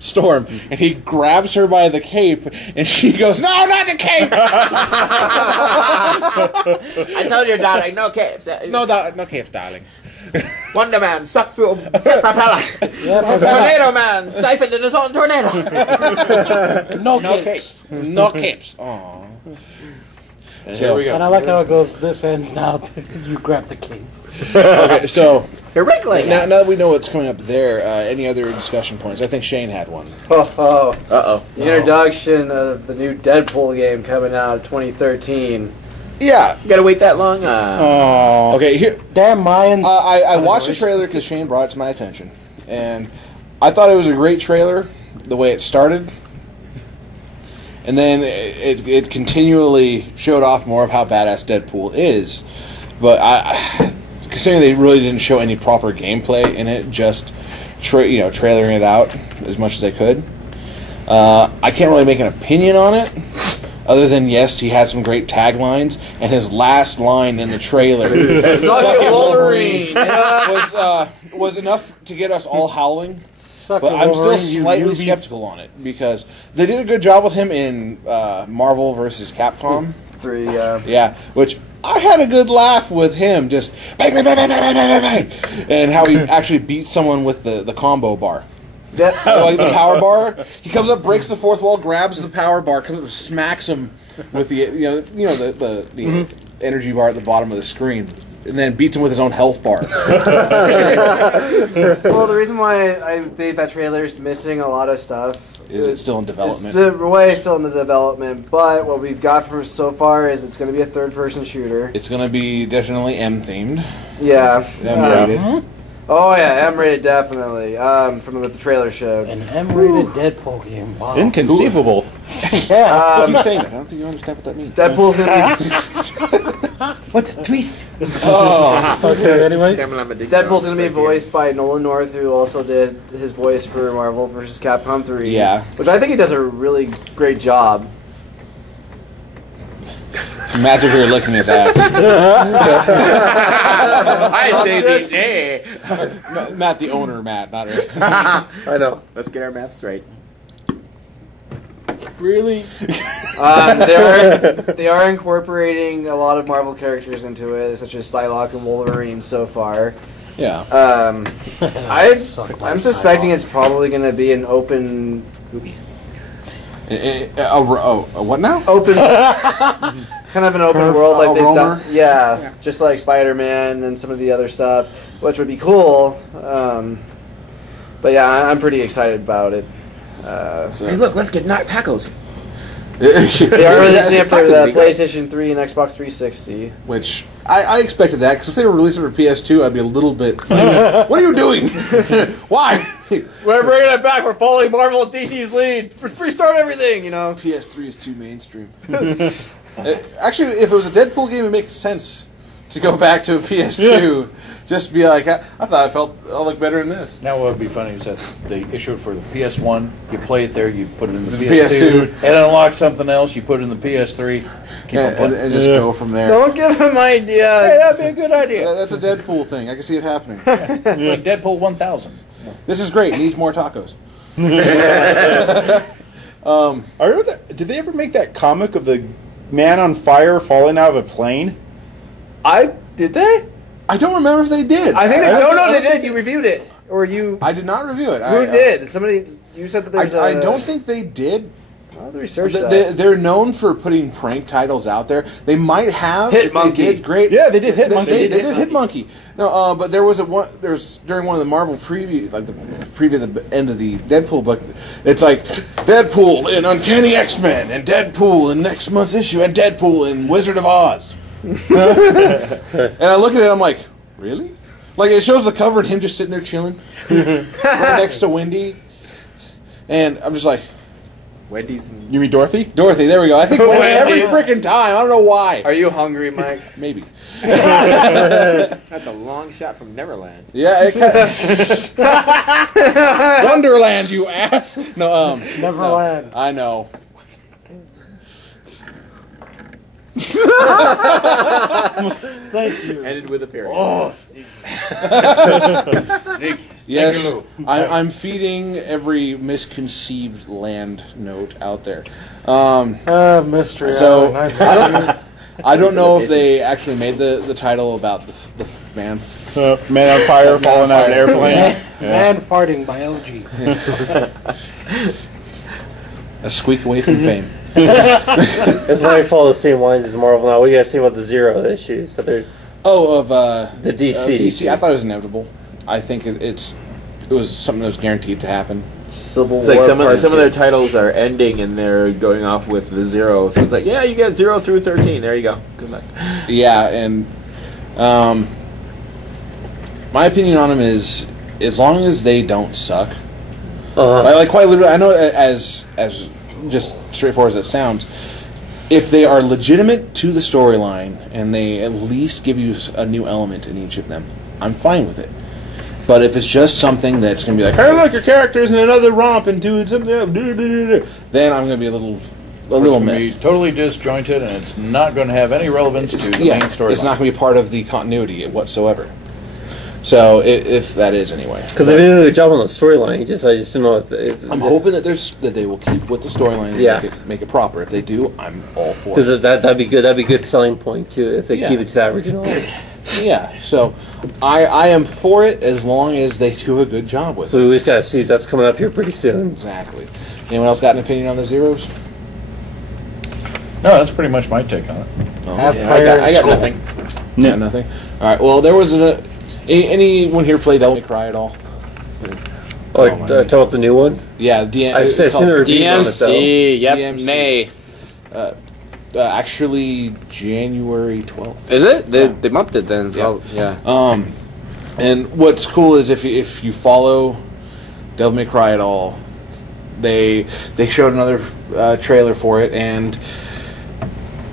Storm, and he grabs her by the cape, and she goes, "No, not the cape!" I told you, darling, no capes. No capes, darling. Wonder Man sucks through a propeller. Tornado Man siphoned in his own tornado. No capes. No capes. Aww. And here we go. And I like how it goes, this ends now. You grab the cape. Okay, so You're wrinkling. now that we know what's coming up there, any other discussion points? I think Shane had one. Uh-oh. The introduction of the new Deadpool game coming out in 2013. Yeah. You gotta wait that long? Oh. Okay, here. Damn Mayans. I watched the trailer because Shane brought it to my attention, and I thought it was a great trailer the way it started, and then it continually showed off more of how badass Deadpool is. But considering they really didn't show any proper gameplay in it, just trailering it out as much as they could, I can't really make an opinion on it. Other than, yes, he had some great taglines, and his last line in the trailer, Suck it, Wolverine! was enough to get us all howling. Suck But it, I'm still Wolverine, you slightly newbie. skeptical on it, because they did a good job with him in Marvel vs. Capcom. 3, Yeah, which I had a good laugh with him, just bang, bang, bang, bang, bang, bang, bang, bang, and how he actually beat someone with the combo bar. Like the power bar, he comes up, breaks the fourth wall, grabs the power bar, comes up, smacks him with the the energy bar at the bottom of the screen, and then beats him with his own health bar. Well, the reason why I think that trailer's missing a lot of stuff Is it still in development? It's way still in the development, but what we've got from so far is it's going to be a third-person shooter. It's going to be definitely M themed. Yeah. M-rated. Oh yeah, M-rated definitely. From what the trailer showed. An M-rated Deadpool game. Wow. Inconceivable. Yeah. I keep saying that. I don't think you understand what that means. Deadpool's going to be What a twist! Okay, anyways. Deadpool's going to be voiced by Nolan North, who also did his voice for Marvel vs. Capcom 3. Yeah. Which I think he does a really great job. Matt's over here licking his ass. I say DJ. Matt, the owner, Matt, not really. I know. Let's get our math straight. Really? They are incorporating a lot of Marvel characters into it, such as Psylocke and Wolverine so far. Yeah. I'm suspecting it's probably going to be an open... What now? Open... kind of an open world like they've roamer? done. Yeah, just like Spider-Man and some of the other stuff, which would be cool. But yeah, I'm pretty excited about it. Hey, look, let's get tacos. They are releasing it for the PlayStation 3 and Xbox 360. Which, I expected that, because if they were releasing it for PS2, I'd be a little bit like, what are you doing? Why? We're bringing it back. We're following Marvel and DC's lead. Let's restart everything, you know. PS3 is too mainstream. Actually, if it was a Deadpool game, it makes sense to go back to a PS2. Just be like, I thought I looked better in this. Now, what would be funny is that they issue it for the PS1, you play it there, you put it in the PS2, and unlock something else, you put it in the PS3, keep on playing. And just go from there. Don't give him idea. Hey, that'd be a good idea. That's a Deadpool thing. I can see it happening. It's like Deadpool 1000. This is great. Needs more tacos. Did they ever make that comic of the man on fire falling out of a plane? Did they? I don't remember if they did. I think they did. You reviewed it, or you? I did not review it. Who did? Somebody. You said that there's. I don't think they did. I'll research that. They're known for putting prank titles out there. They might have. Hit if Monkey. They did great. Yeah, they did Hit Monkey. They did Hit Monkey. No, but there was during one of the Marvel previews, like the preview at the end of the Deadpool book. It's like Deadpool in Uncanny X-Men, and Deadpool in next month's issue, and Deadpool in Wizard of Oz. And I look at it, I'm like, really? Like, it shows the cover and him just sitting there chilling right next to Wendy, and I'm just like, Wendy's. You mean Dorothy? Dorothy, there we go. I think Wendy every freaking time. I don't know why. Are you hungry, Mike? Maybe. That's a long shot from Neverland. Yeah, Wonderland, you ass. No, Neverland. No, I know. Thank you. Ended with a period. Oh, Yes, I'm feeding every misconceived land note out there. Mystery. So Island. I don't know if they actually made the title about the man. Man on fire falling out of an airplane. Man farting by LG. A squeak away from fame. That's why I follow the same lines as Marvel now. What do you guys think about the Zero issue? So there's the DC. DC. I thought it was inevitable. I think it was something that was guaranteed to happen. Civil It's like War some Part of their 2. titles are ending and they're going off with the 0. So it's like, yeah, you get 0 through 13. There you go. Good luck. Yeah, and my opinion on them is, as long as they don't suck. Like quite literally, I know as just straightforward as it sounds, if they are legitimate to the storyline and they at least give you a new element in each of them, I'm fine with it. But if it's just something that's going to be like, hey, look, your character's in another romp and doing something, then I'm going to be a little Be miffed. totally disjointed, and it's not going to have any relevance to the main story. It's not going to be part of the continuity whatsoever. So, if that is anyway. Because they didn't do a good job on the storyline. I just didn't know if I'm hoping that they will keep with the storyline and make it proper. If they do, I'm all for it. Because that'd be good. That'd be a good selling point too if they keep it to that original. Yeah, so I am for it as long as they do a good job with it. So we just gotta see if that's coming up here pretty soon. Exactly. Anyone else got an opinion on the Zeros? No, that's pretty much my take on it. I got nothing. Yeah, nothing. All right. Well, there was anyone here play Devil May Cry at all? Talk about the new one. Yeah, I've seen the reviews on it though. DMC. Yep. DMC. May. Actually, January 12th. Is it? They bumped it then. Yeah. Oh, yeah. And what's cool is if you follow Devil May Cry at all, they showed another trailer for it, and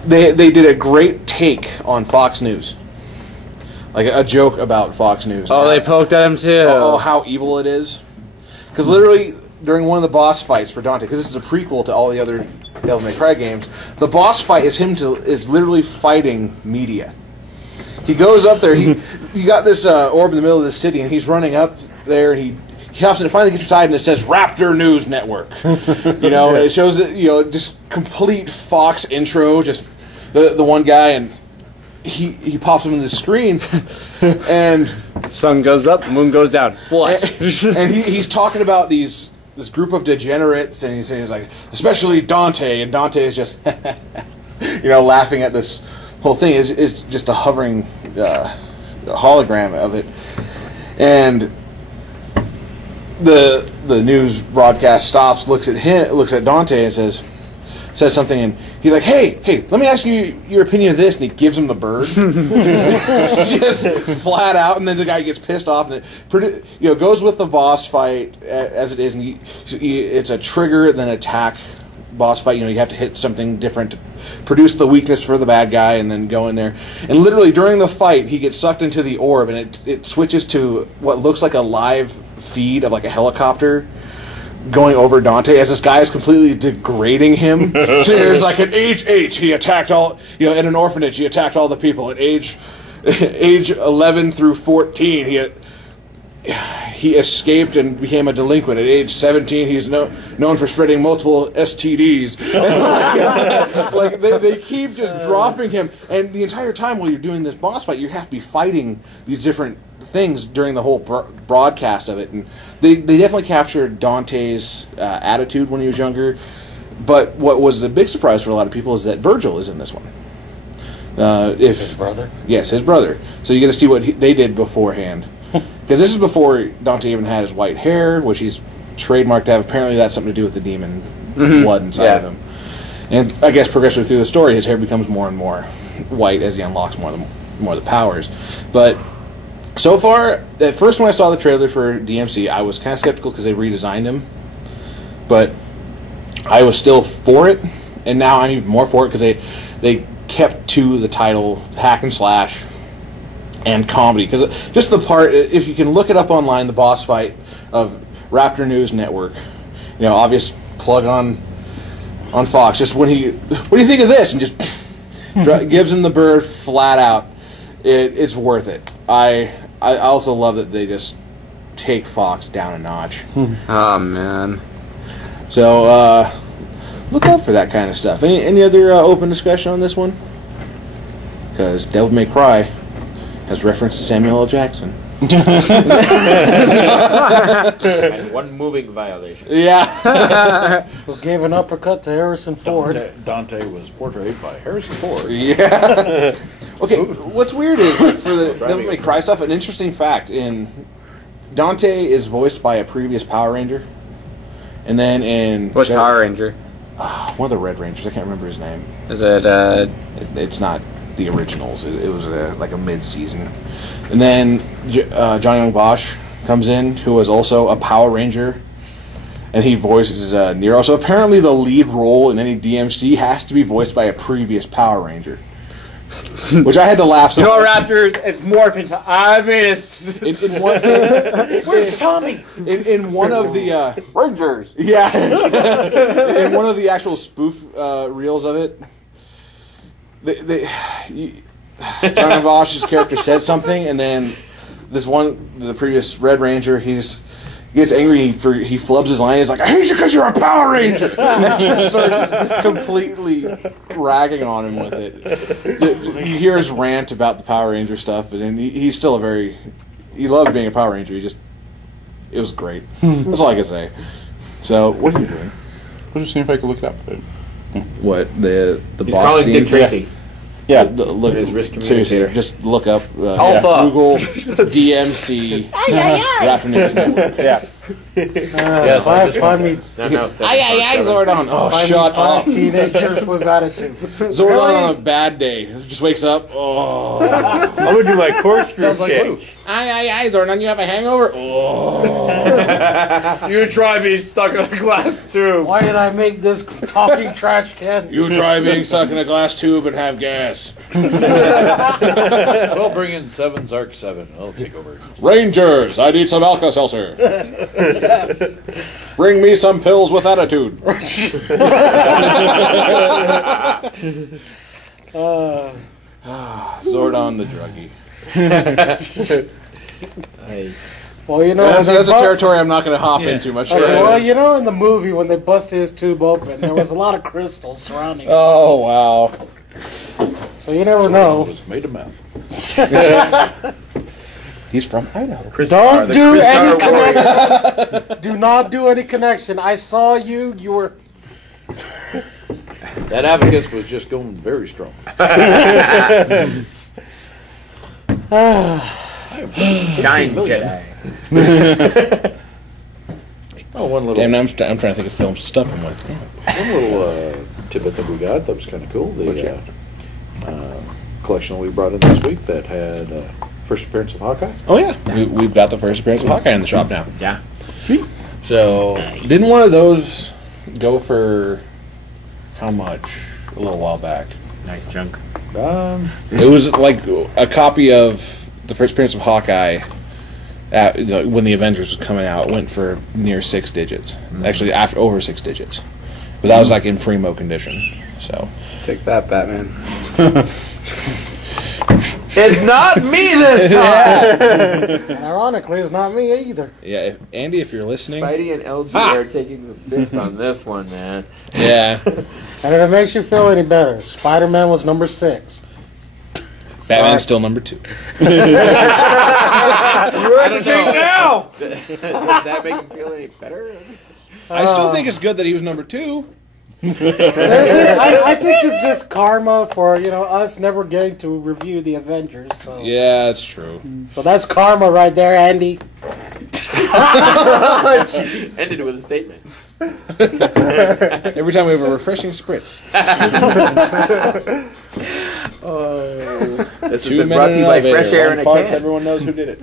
they did a great take on Fox News. Like a joke about Fox News. Oh, they poked at him too. Oh, how evil it is. Because literally, during one of the boss fights for Dante, because this is a prequel to all the other Devil May Cry games, the boss fight is is literally fighting media. He goes up there, you got this orb in the middle of the city, and he's running up there, and he hops in and finally gets inside, and it says Raptor News Network. It shows it, just complete Fox intro, just the one guy, and he pops him in the screen, and sun goes up, moon goes down. What? And he's talking about this group of degenerates, and he's like, especially Dante, and Dante is just, laughing at this whole thing. Is just a hovering hologram of it, and the news broadcast stops, looks at Dante, and says something, and he's like, hey, let me ask you your opinion of this, and he gives him the bird. Just flat out, and then the guy gets pissed off, and it goes with the boss fight as it is, and it's a trigger, then attack boss fight. You have to hit something different to produce the weakness for the bad guy, and then go in there. And literally, during the fight, he gets sucked into the orb, and it switches to what looks like a live feed of like a helicopter going over Dante as this guy is completely degrading him. So there's like at age 8, he attacked all, in an orphanage, he attacked all the people. At age 11 through 14, he escaped and became a delinquent. At age 17, he's known for spreading multiple STDs. They keep just dropping him, and the entire time while you're doing this boss fight, you have to be fighting these different things during the whole broadcast of it, and they definitely captured Dante's attitude when he was younger. But what was the big surprise for a lot of people is that Virgil is in this one. His brother? Yes, his brother. So you get to see what they did beforehand. Because this is before Dante even had his white hair, which he's trademarked to have. Apparently that's something to do with the demon blood inside of him. And I guess progressively through the story, his hair becomes more and more white as he unlocks more of the powers. But so far, at first when I saw the trailer for DMC, I was kind of skeptical because they redesigned him. But I was still for it, and now I'm even more for it because they kept to the title hack and slash and comedy. Because just the part, if you can look it up online, the boss fight of Raptor News Network, obvious plug on Fox. Just what do you think of this? And just gives him the bird flat out. It's worth it. I also love that they just take Fox down a notch. Oh man. So look out for that kind of stuff. Any other open discussion on this one? Because Devil May Cry has reference to Samuel L. Jackson. And one moving violation. Yeah. Who gave an uppercut to Harrison Ford. Dante was portrayed by Harrison Ford. Yeah. Okay, what's weird is, for the Devil May Cry stuff, an interesting fact, Dante is voiced by a previous Power Ranger. And then in... Which Power Ranger? One of the Red Rangers, I can't remember his name. Is it, It's not the originals, it was like a mid-season. And then Johnny Young Bosch comes in, who was also a Power Ranger, and he voices Nero. So apparently the lead role in any DMC has to be voiced by a previous Power Ranger. Which I had to laugh so Raptors, it's morphed into... it's... In one, Where's Tommy? In one of the... Rangers! Yeah. In one of the actual spoof reels of it, Johnny Bosch's character said something, and then the previous Red Ranger, he gets angry, he flubs his line, he's like, I hate you because you're a Power Ranger! And just starts completely ragging on him with it. You hear his rant about the Power Ranger stuff, and he's still he loved being a Power Ranger, it was great. That's all I can say. So, what are you doing? I'll just see if I can look it up. What, the He's boss calling scene? Dick Tracy. Yeah, look. His risk Seriously, communicator. just look up Alpha. Google DMC. Raptor News Network. Yeah. Yes, I just find me Zordon. Oh, shut up. teenagers with attitude. Zordon on a bad day just wakes up. Oh. I'm gonna do my corkscrew Sounds like kick. Luke. Zordon, you have a hangover? Oh. You try being stuck in a glass tube. Why did I make this talking trash can? You try being stuck in a glass tube and have gas. We'll bring in 7's Arc 7. It'll take over. Rangers, I need some Alka-Seltzer. Bring me some pills with attitude. Zordon the druggie. Well, you know, That's a territory I'm not going to hop into much further. well, you know, in the movie when they busted his tube open, there was a lot of crystals surrounding it. Oh, wow. So you never It know. was made of meth. He's from Idaho. Don't do any connection. Do not do any connection. I saw you. You were. That abacus was just going very strong. Shine Jedi. Oh, one little. Damn, I'm trying to think of films to stuff. I'm like, damn. One little tidbit that we got that was kind of cool. The collection we brought in this week that had first appearance of Hawkeye. Oh, yeah. We've got the first appearance of Hawkeye in the shop now. Yeah. Sweet. So, didn't one of those go for how much a little while back? Nice chunk. It was like a copy of the first appearance of Hawkeye when the Avengers was coming out. It went for near 6 digits. Actually, over 6 digits. But that was like in primo condition. So Take that, Batman. It's not me this time! And ironically, it's not me either. yeah, Andy, if you're listening, Spidey and LG are taking the fifth on this one, man. yeah, And if it makes you feel any better, Spider-Man was number 6. Batman's still number 2. I don't know. now! Does that make him feel any better? I still think it's good that he was number 2. I think it's just karma for us never getting to review the Avengers. So Yeah, that's true. so that's karma right there, Andy. Ended with a statement. Every time we have a refreshing spritz. This has 2 been men brought in to you an by elevator. Fresh Air in One a farts, Can. everyone knows who did it.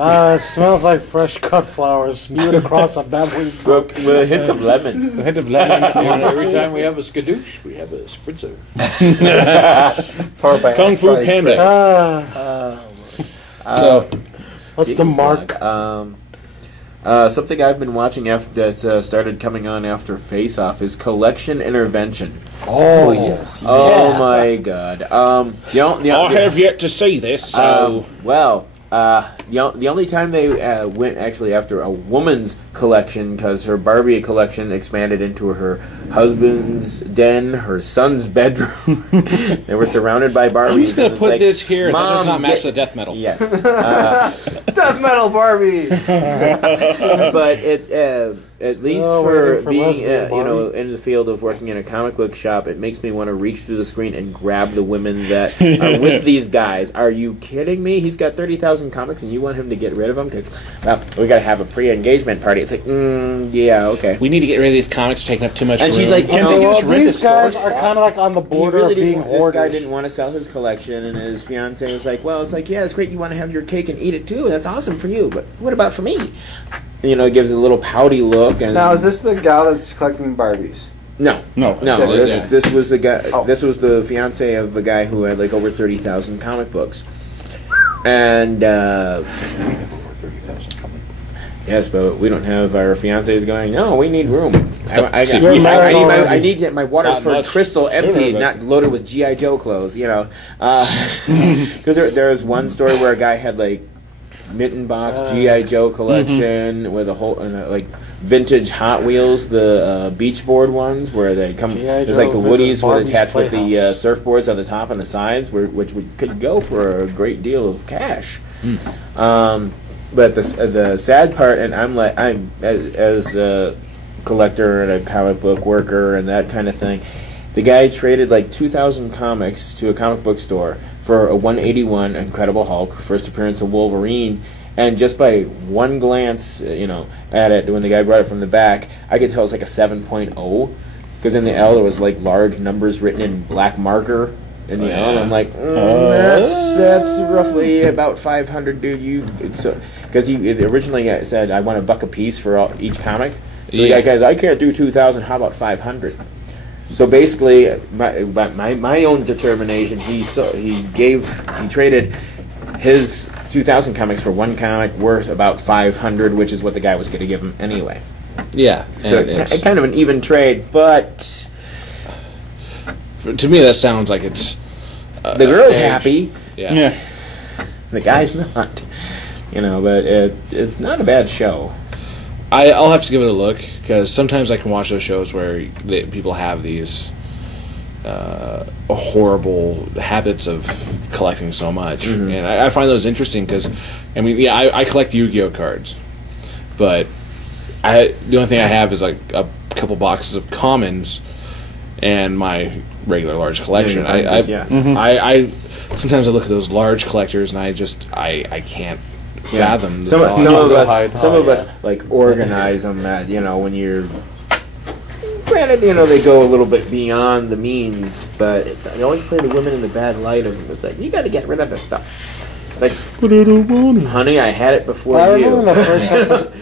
It smells like fresh cut flowers spewed across a babbling brook. With a hint of lemon. A hint of lemon. Every time we have a skadoosh, we have a spritzer. Powered by Kung Fu Ice Panda. So, What's the mark? Something I've been watching after that's started coming on after Face Off is Collection Intervention. Oh yes. Oh my god. I have yet to see this, so... The only time they went actually after a woman's collection, because her Barbie collection expanded into her husband's den, her son's bedroom. They were surrounded by Barbies. I'm just going to and put it's this here. That does Mom, not match get- the death metal. Yes. Death metal Barbie. But at least for waiting for being lesbian Barbie. in the field of working in a comic book shop, it makes me want to reach through the screen and grab the women that are with these guys. Are you kidding me? He's got 30,000 comics and you want him to get rid of them? Because we got to have a pre-engagement party. It's like, yeah, okay. We need to get rid of these comics taking up too much And room. she's like, These guys are kind of like on the he border really of being didn't. This guy hoarders. didn't want to sell his collection, and his fiance was like, "Well, it's like, yeah, it's great. You want to have your cake and eat it too. That's awesome for you. But what about for me?" It gives a little pouty look. And Now, is this the gal that's collecting Barbies? no, No. This was the guy. This was the fiance of the guy who had like over 30,000 comic books, and. We have over 30,000 coming. Yes, but we don't have our fiancés going. No, we need room. I You're married already. need my Not Waterford much Crystal sooner, empty, but- not loaded with GI Joe clothes. Because there was one story where a guy had like mitten box GI Joe collection with a whole like vintage Hot Wheels, the beach board ones where they come. G.I. There's like the Joe Woodies visits would Barbie's attach with the Playhouse. surfboards on the top and the sides, which could go for a great deal of cash. But the sad part, and I'm as a collector and a comic book worker and that kind of thing, the guy traded like 2,000 comics to a comic book store for a 181 Incredible Hulk, first appearance of Wolverine, and just by one glance, at it when the guy brought it from the back, I could tell it's like a 7.0, because in the L there was like large numbers written in black marker And I'm like, that's roughly about 500, dude. Because he originally said I want $1 a piece for each comic. So the guy goes, I can't do 2,000. How about 500? So basically, my own determination, he traded his 2,000 comics for one comic worth about 500, which is what the guy was going to give him anyway. Yeah. So it's kind of an even trade, but to me that sounds like it's the girl's happy. Yeah. The guy's not. But it's not a bad show. I'll have to give it a look because sometimes I can watch those shows where people have these horrible habits of collecting so much, and I find those interesting because, I collect Yu-Gi-Oh cards, but the only thing I have is like a couple boxes of commons and my regular large collection. I sometimes I look at those large collectors and I can't fathom. Some of us like organize them at when you're. Granted, they go a little bit beyond the means, but they always play the women in the bad light of them. It's like you got to get rid of this stuff. It's like, but I don't want it. Honey, I had it before you. Remember the first episode.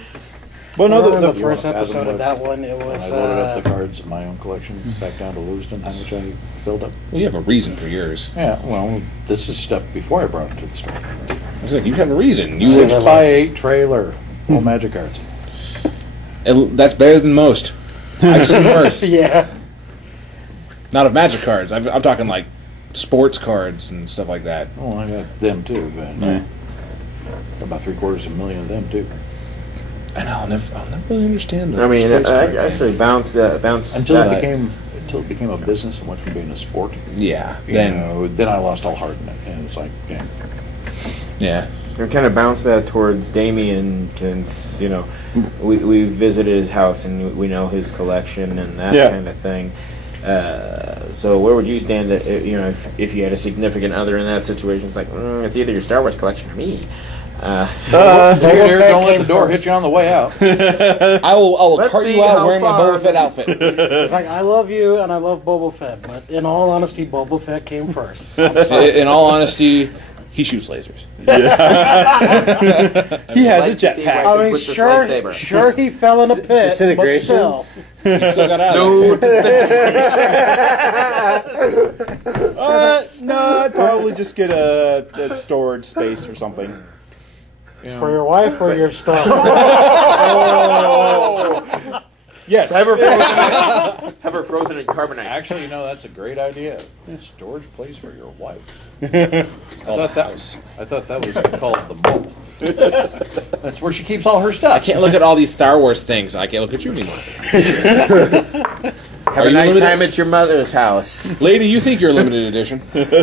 Well, no, the first episode of that one, it was. I loaded up the cards in my own collection back down to Lewiston, how much I filled up. Well, you have a reason for yours. Yeah, well, this is stuff before I brought it to the store. I was like, you have a reason. You 6x8 trailer, full Magic cards. And that's better than most. I've seen worse. Yeah. Not of Magic cards. I'm talking like sports cards and stuff like that. Oh, I got them too, but about $750,000 of them too. I know. I'll never really understand that. I mean, I actually bounced until it became a business and went from being a sport. Yeah. Then I lost all heart in it, and it was like, yeah. I kind of bounced that towards Damien, since we visited his house and we know his collection and that kind of thing. So where would you stand? If you had a significant other in that situation, it's like it's either your Star Wars collection or me. Don't let the door hit you on the way out. I will cart you out wearing my Boba Fett outfit. It's like, I love you and I love Boba Fett, but in all honesty, Boba Fett came first. In all honesty, he shoots lasers. He has a jetpack. I mean, sure he fell in a pit, but still. He still got out No, I'd probably just get a storage space or something. For your wife or your stuff? Yes. Have her frozen in carbonite. Actually, that's a great idea. Storage place for your wife. I thought that was called the mall. That's where she keeps all her stuff. I can't look at all these Star Wars things. I can't look at you anymore. Have a nice time at your mother's house. Lady, you think you're limited edition. But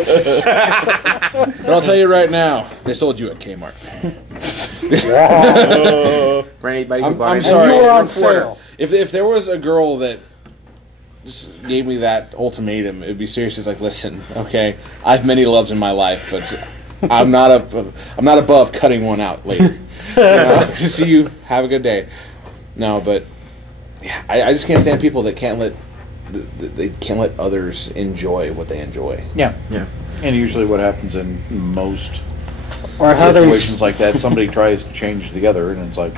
I'll tell you right now, they sold you at Kmart. For anybody who I'm sorry. You were on sale. If there was a girl that just gave me that ultimatum, it'd be serious. It's like, listen, okay, I have many loves in my life, but I'm not above cutting one out later. See you. Have a good day. No, but yeah, I just can't stand people that can't let others enjoy what they enjoy. Yeah. And usually, what happens in most situations like that, somebody tries to change the other, and it's like,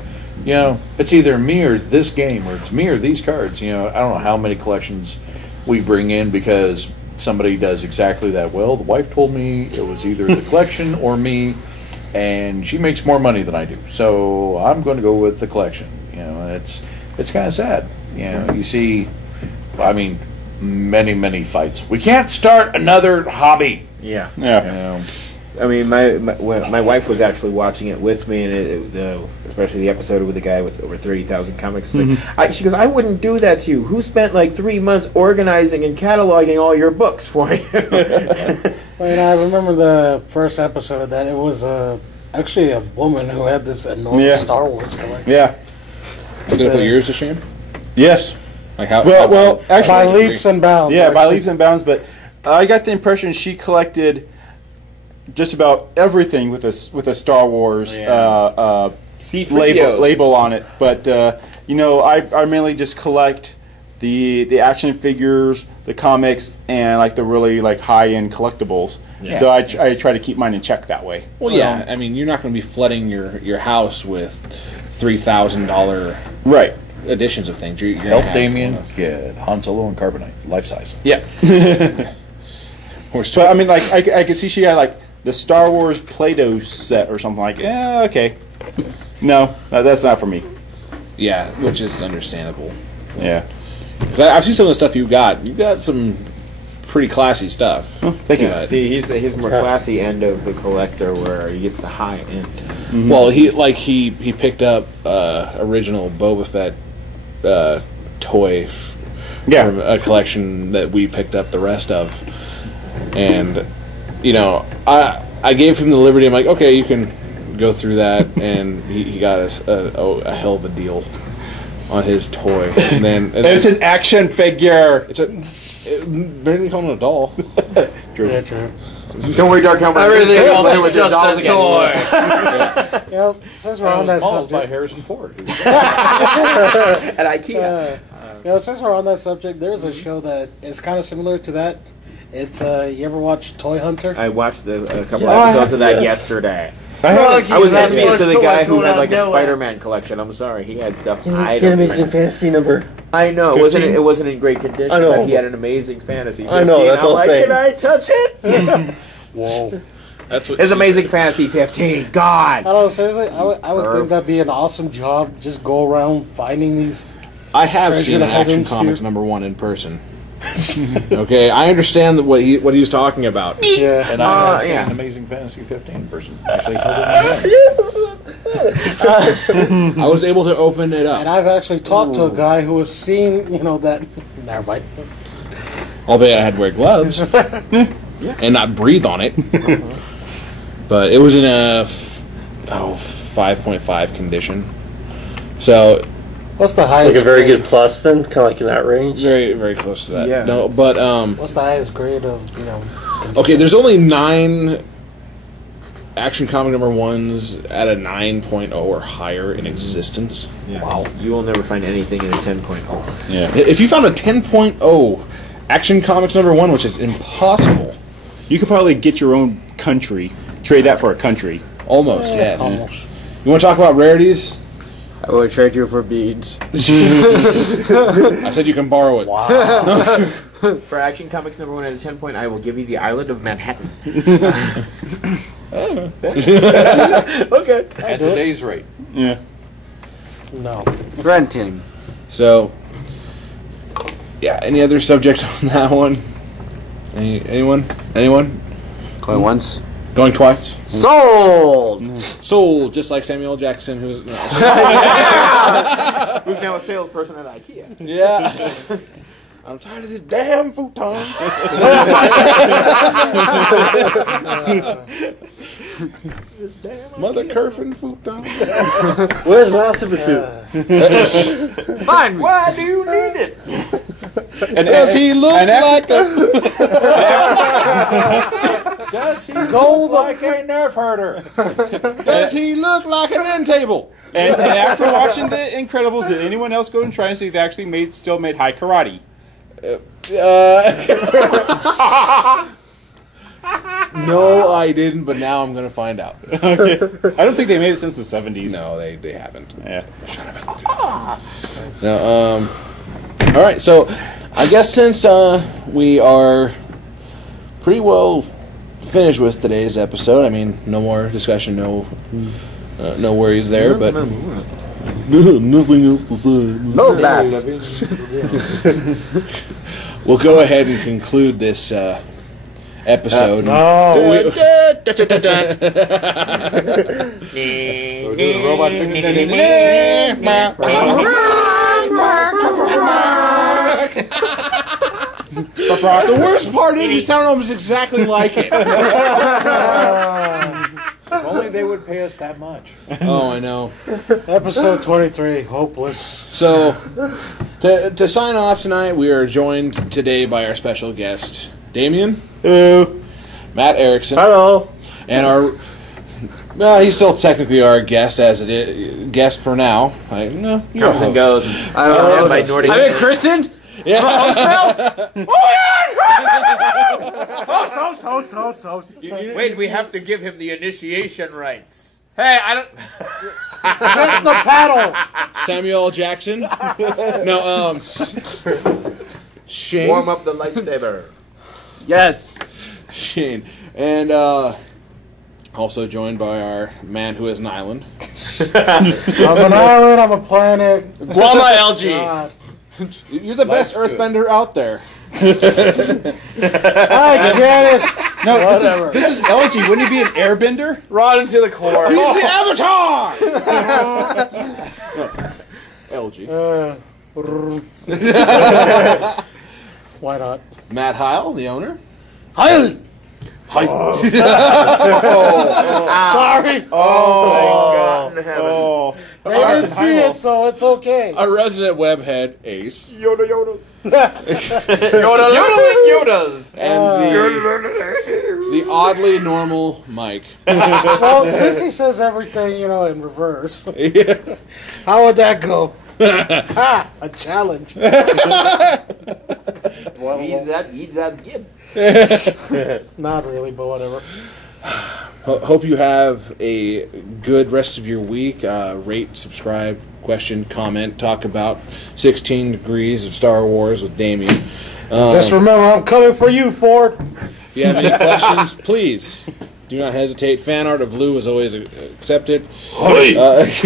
it's either me or this game, or it's me or these cards. I don't know how many collections we bring in because somebody does exactly that. Well, the wife told me it was either the collection or me, and she makes more money than I do, so I'm going to go with the collection. And it's kind of sad. You see, many fights. We can't start another hobby. Yeah. I mean, my wife was actually watching it with me, and especially the episode with the guy with over 30,000 comics. She goes, I wouldn't do that to you. Who spent like 3 months organizing and cataloging all your books for you? I remember the first episode of that. It was actually a woman who had this enormous Star Wars collection. Yeah. Are you going to put yours to shame? Yes. Like how? Well, actually, by leaps and bounds. Yeah, by leaps and bounds. But I got the impression she collected just about everything with a Star Wars label on it. But I mainly just collect the action figures, the comics, and like the really like high end collectibles. Yeah. So I try to keep mine in check that way. Well, yeah. I mean, you're not going to be flooding your house with $3,000 right editions of things. You're Help Damien get Han Solo and Carbonite, life size. Yeah. So I mean, like I could see she had like the Star Wars Play-Doh set or something like. Yeah, okay. No, that's not for me. Yeah, which is understandable. Yeah. Because I've seen some of the stuff you got. You got some pretty classy stuff. Thank you. See, he's the more classy end of the collector, where he gets the high end. Mm-hmm. Well, he picked up original Boba Fett toy from a collection that we picked up the rest of, and you know, I gave him the liberty. I'm like, okay, you can go through that, and he got us a hell of a deal on his toy. And then it's an action figure. Better than calling it a doll. True. Yeah, true. Don't worry, Dark Helmet. Everything else is just a toy. Yep, since we're on that By subject. Harrison Ford. At IKEA. Since we're on that subject, there's a show that is kind of similar to that. It's you ever watch Toy Hunter? I watched a couple episodes of that yesterday. I was envious of the guy who had like a Spider-Man collection. I'm sorry, he had stuff. He had an amazing fantasy number. I know, 15? it wasn't in great condition, I know. but he had an amazing fantasy. 15. I know, that's all I'm saying. Can I touch it? Whoa. That's what His Amazing Fantasy 15. God. I don't know, seriously, I would think that'd be an awesome job. Just go around finding these. I have Treasure seen to Action Heaven's Comics here. #1 in person. Okay, I understand what he's talking about. Yeah. And I have seen yeah. Amazing Fantasy 15 in person. Actually held it in my hands. I was able to open it And up. I've actually talked to a guy who has seen, that. Never mind. Albeit I had to wear gloves and not breathe on it. But it was in a 5.5 condition. So What's the highest? Like a very grade? good plus, then, kind of like in that range. very, very close to that. Yeah. No, but What's the highest grade of okay, there's only 9 Action Comic #1s at a 9.0 or higher in existence. Yeah. Wow. You will never find anything in a 10.0. Yeah. If you found a 10.0 Action Comics #1, which is impossible, You could probably get your own country, trade that for a country. almost, yes. Almost. You want to talk about rarities? I would trade you for beads. I said you can borrow it. Wow. For Action Comics #1 at a 10 point, I will give you the island of Manhattan. Okay. At today's rate. Yeah. No. Renting. So, yeah. Any other subject on that one? Anyone? Going once. Going twice? Sold! Sold, just like Samuel L. Jackson, who's Who's now a salesperson at IKEA. yeah. I'm tired of this damn futons. Mother Curfin futon. Where's my super suit? Fine. Why do you need it? And Does he look like a... Does he go like a nerve herder? Does he look like an end table? And after watching The Incredibles, did anyone else go and try and see if they actually still made high karate? No, I didn't, but now I'm going to find out. Okay. I don't think they made it since the 70s. No, they haven't. Yeah. No, all right, so I guess since we are pretty well finished with today's episode, I mean, no more discussion, no worries there, but nothing else to say. No bats. We'll go ahead and conclude this episode. No. So we're doing robot chicken. The worst part is we sound almost exactly like it. If only they would pay us that much. Oh, I know. Episode 23, hopeless. So, to sign off tonight, we are joined today by our special guest, Damien. Hello. Matt Erickson. Hello. And well, he's still technically our guest as it is, guest for now. You're a Comes and host. goes. I'm christened. Host. Wait, we have to give him the initiation rites. Hey, I don't. Hit the paddle. Samuel L. Jackson. No, Shane. Warm up the lightsaber. Yes. Shane. And also joined by our man who is an island. I'm an island. I'm a planet. Guama algae. God. You're the best Life's good. earthbender out there. I get it. No, Whatever. this is LG. Wouldn't he be an airbender? Rod to the core. He's the Avatar! LG. Why not? Matt Heil, the owner. Hi. Sorry. Oh, God in heaven. They didn't see it, so it's okay. Our resident webhead, Ace. Yodas. Yodeling Yodas. And the oddly normal Mike. Well, since he says everything, in reverse, Yeah. how would that go? Ha! A challenge. He's that good. Not really, but whatever. Hope you have a good rest of your week. Rate, subscribe, question, comment, talk about 16 Degrees of Star Wars with Damien. Just remember, I'm coming for you, Ford. If you have any questions, please do not hesitate. Fan art of Lou is always accepted. As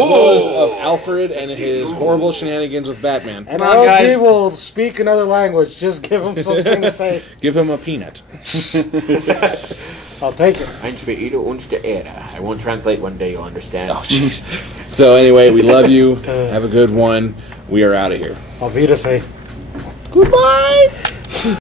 well as of Alfred and his horrible shenanigans with Batman. And Come on, LG guys. will speak another language. Just give him something to say. Give him a peanut. I'll take it. Eins für Edo und der Erde. I won't translate one day, you'll understand. Oh, jeez. So anyway, we love you. Have a good one. We are out of here. Auf Wiedersehen. Goodbye.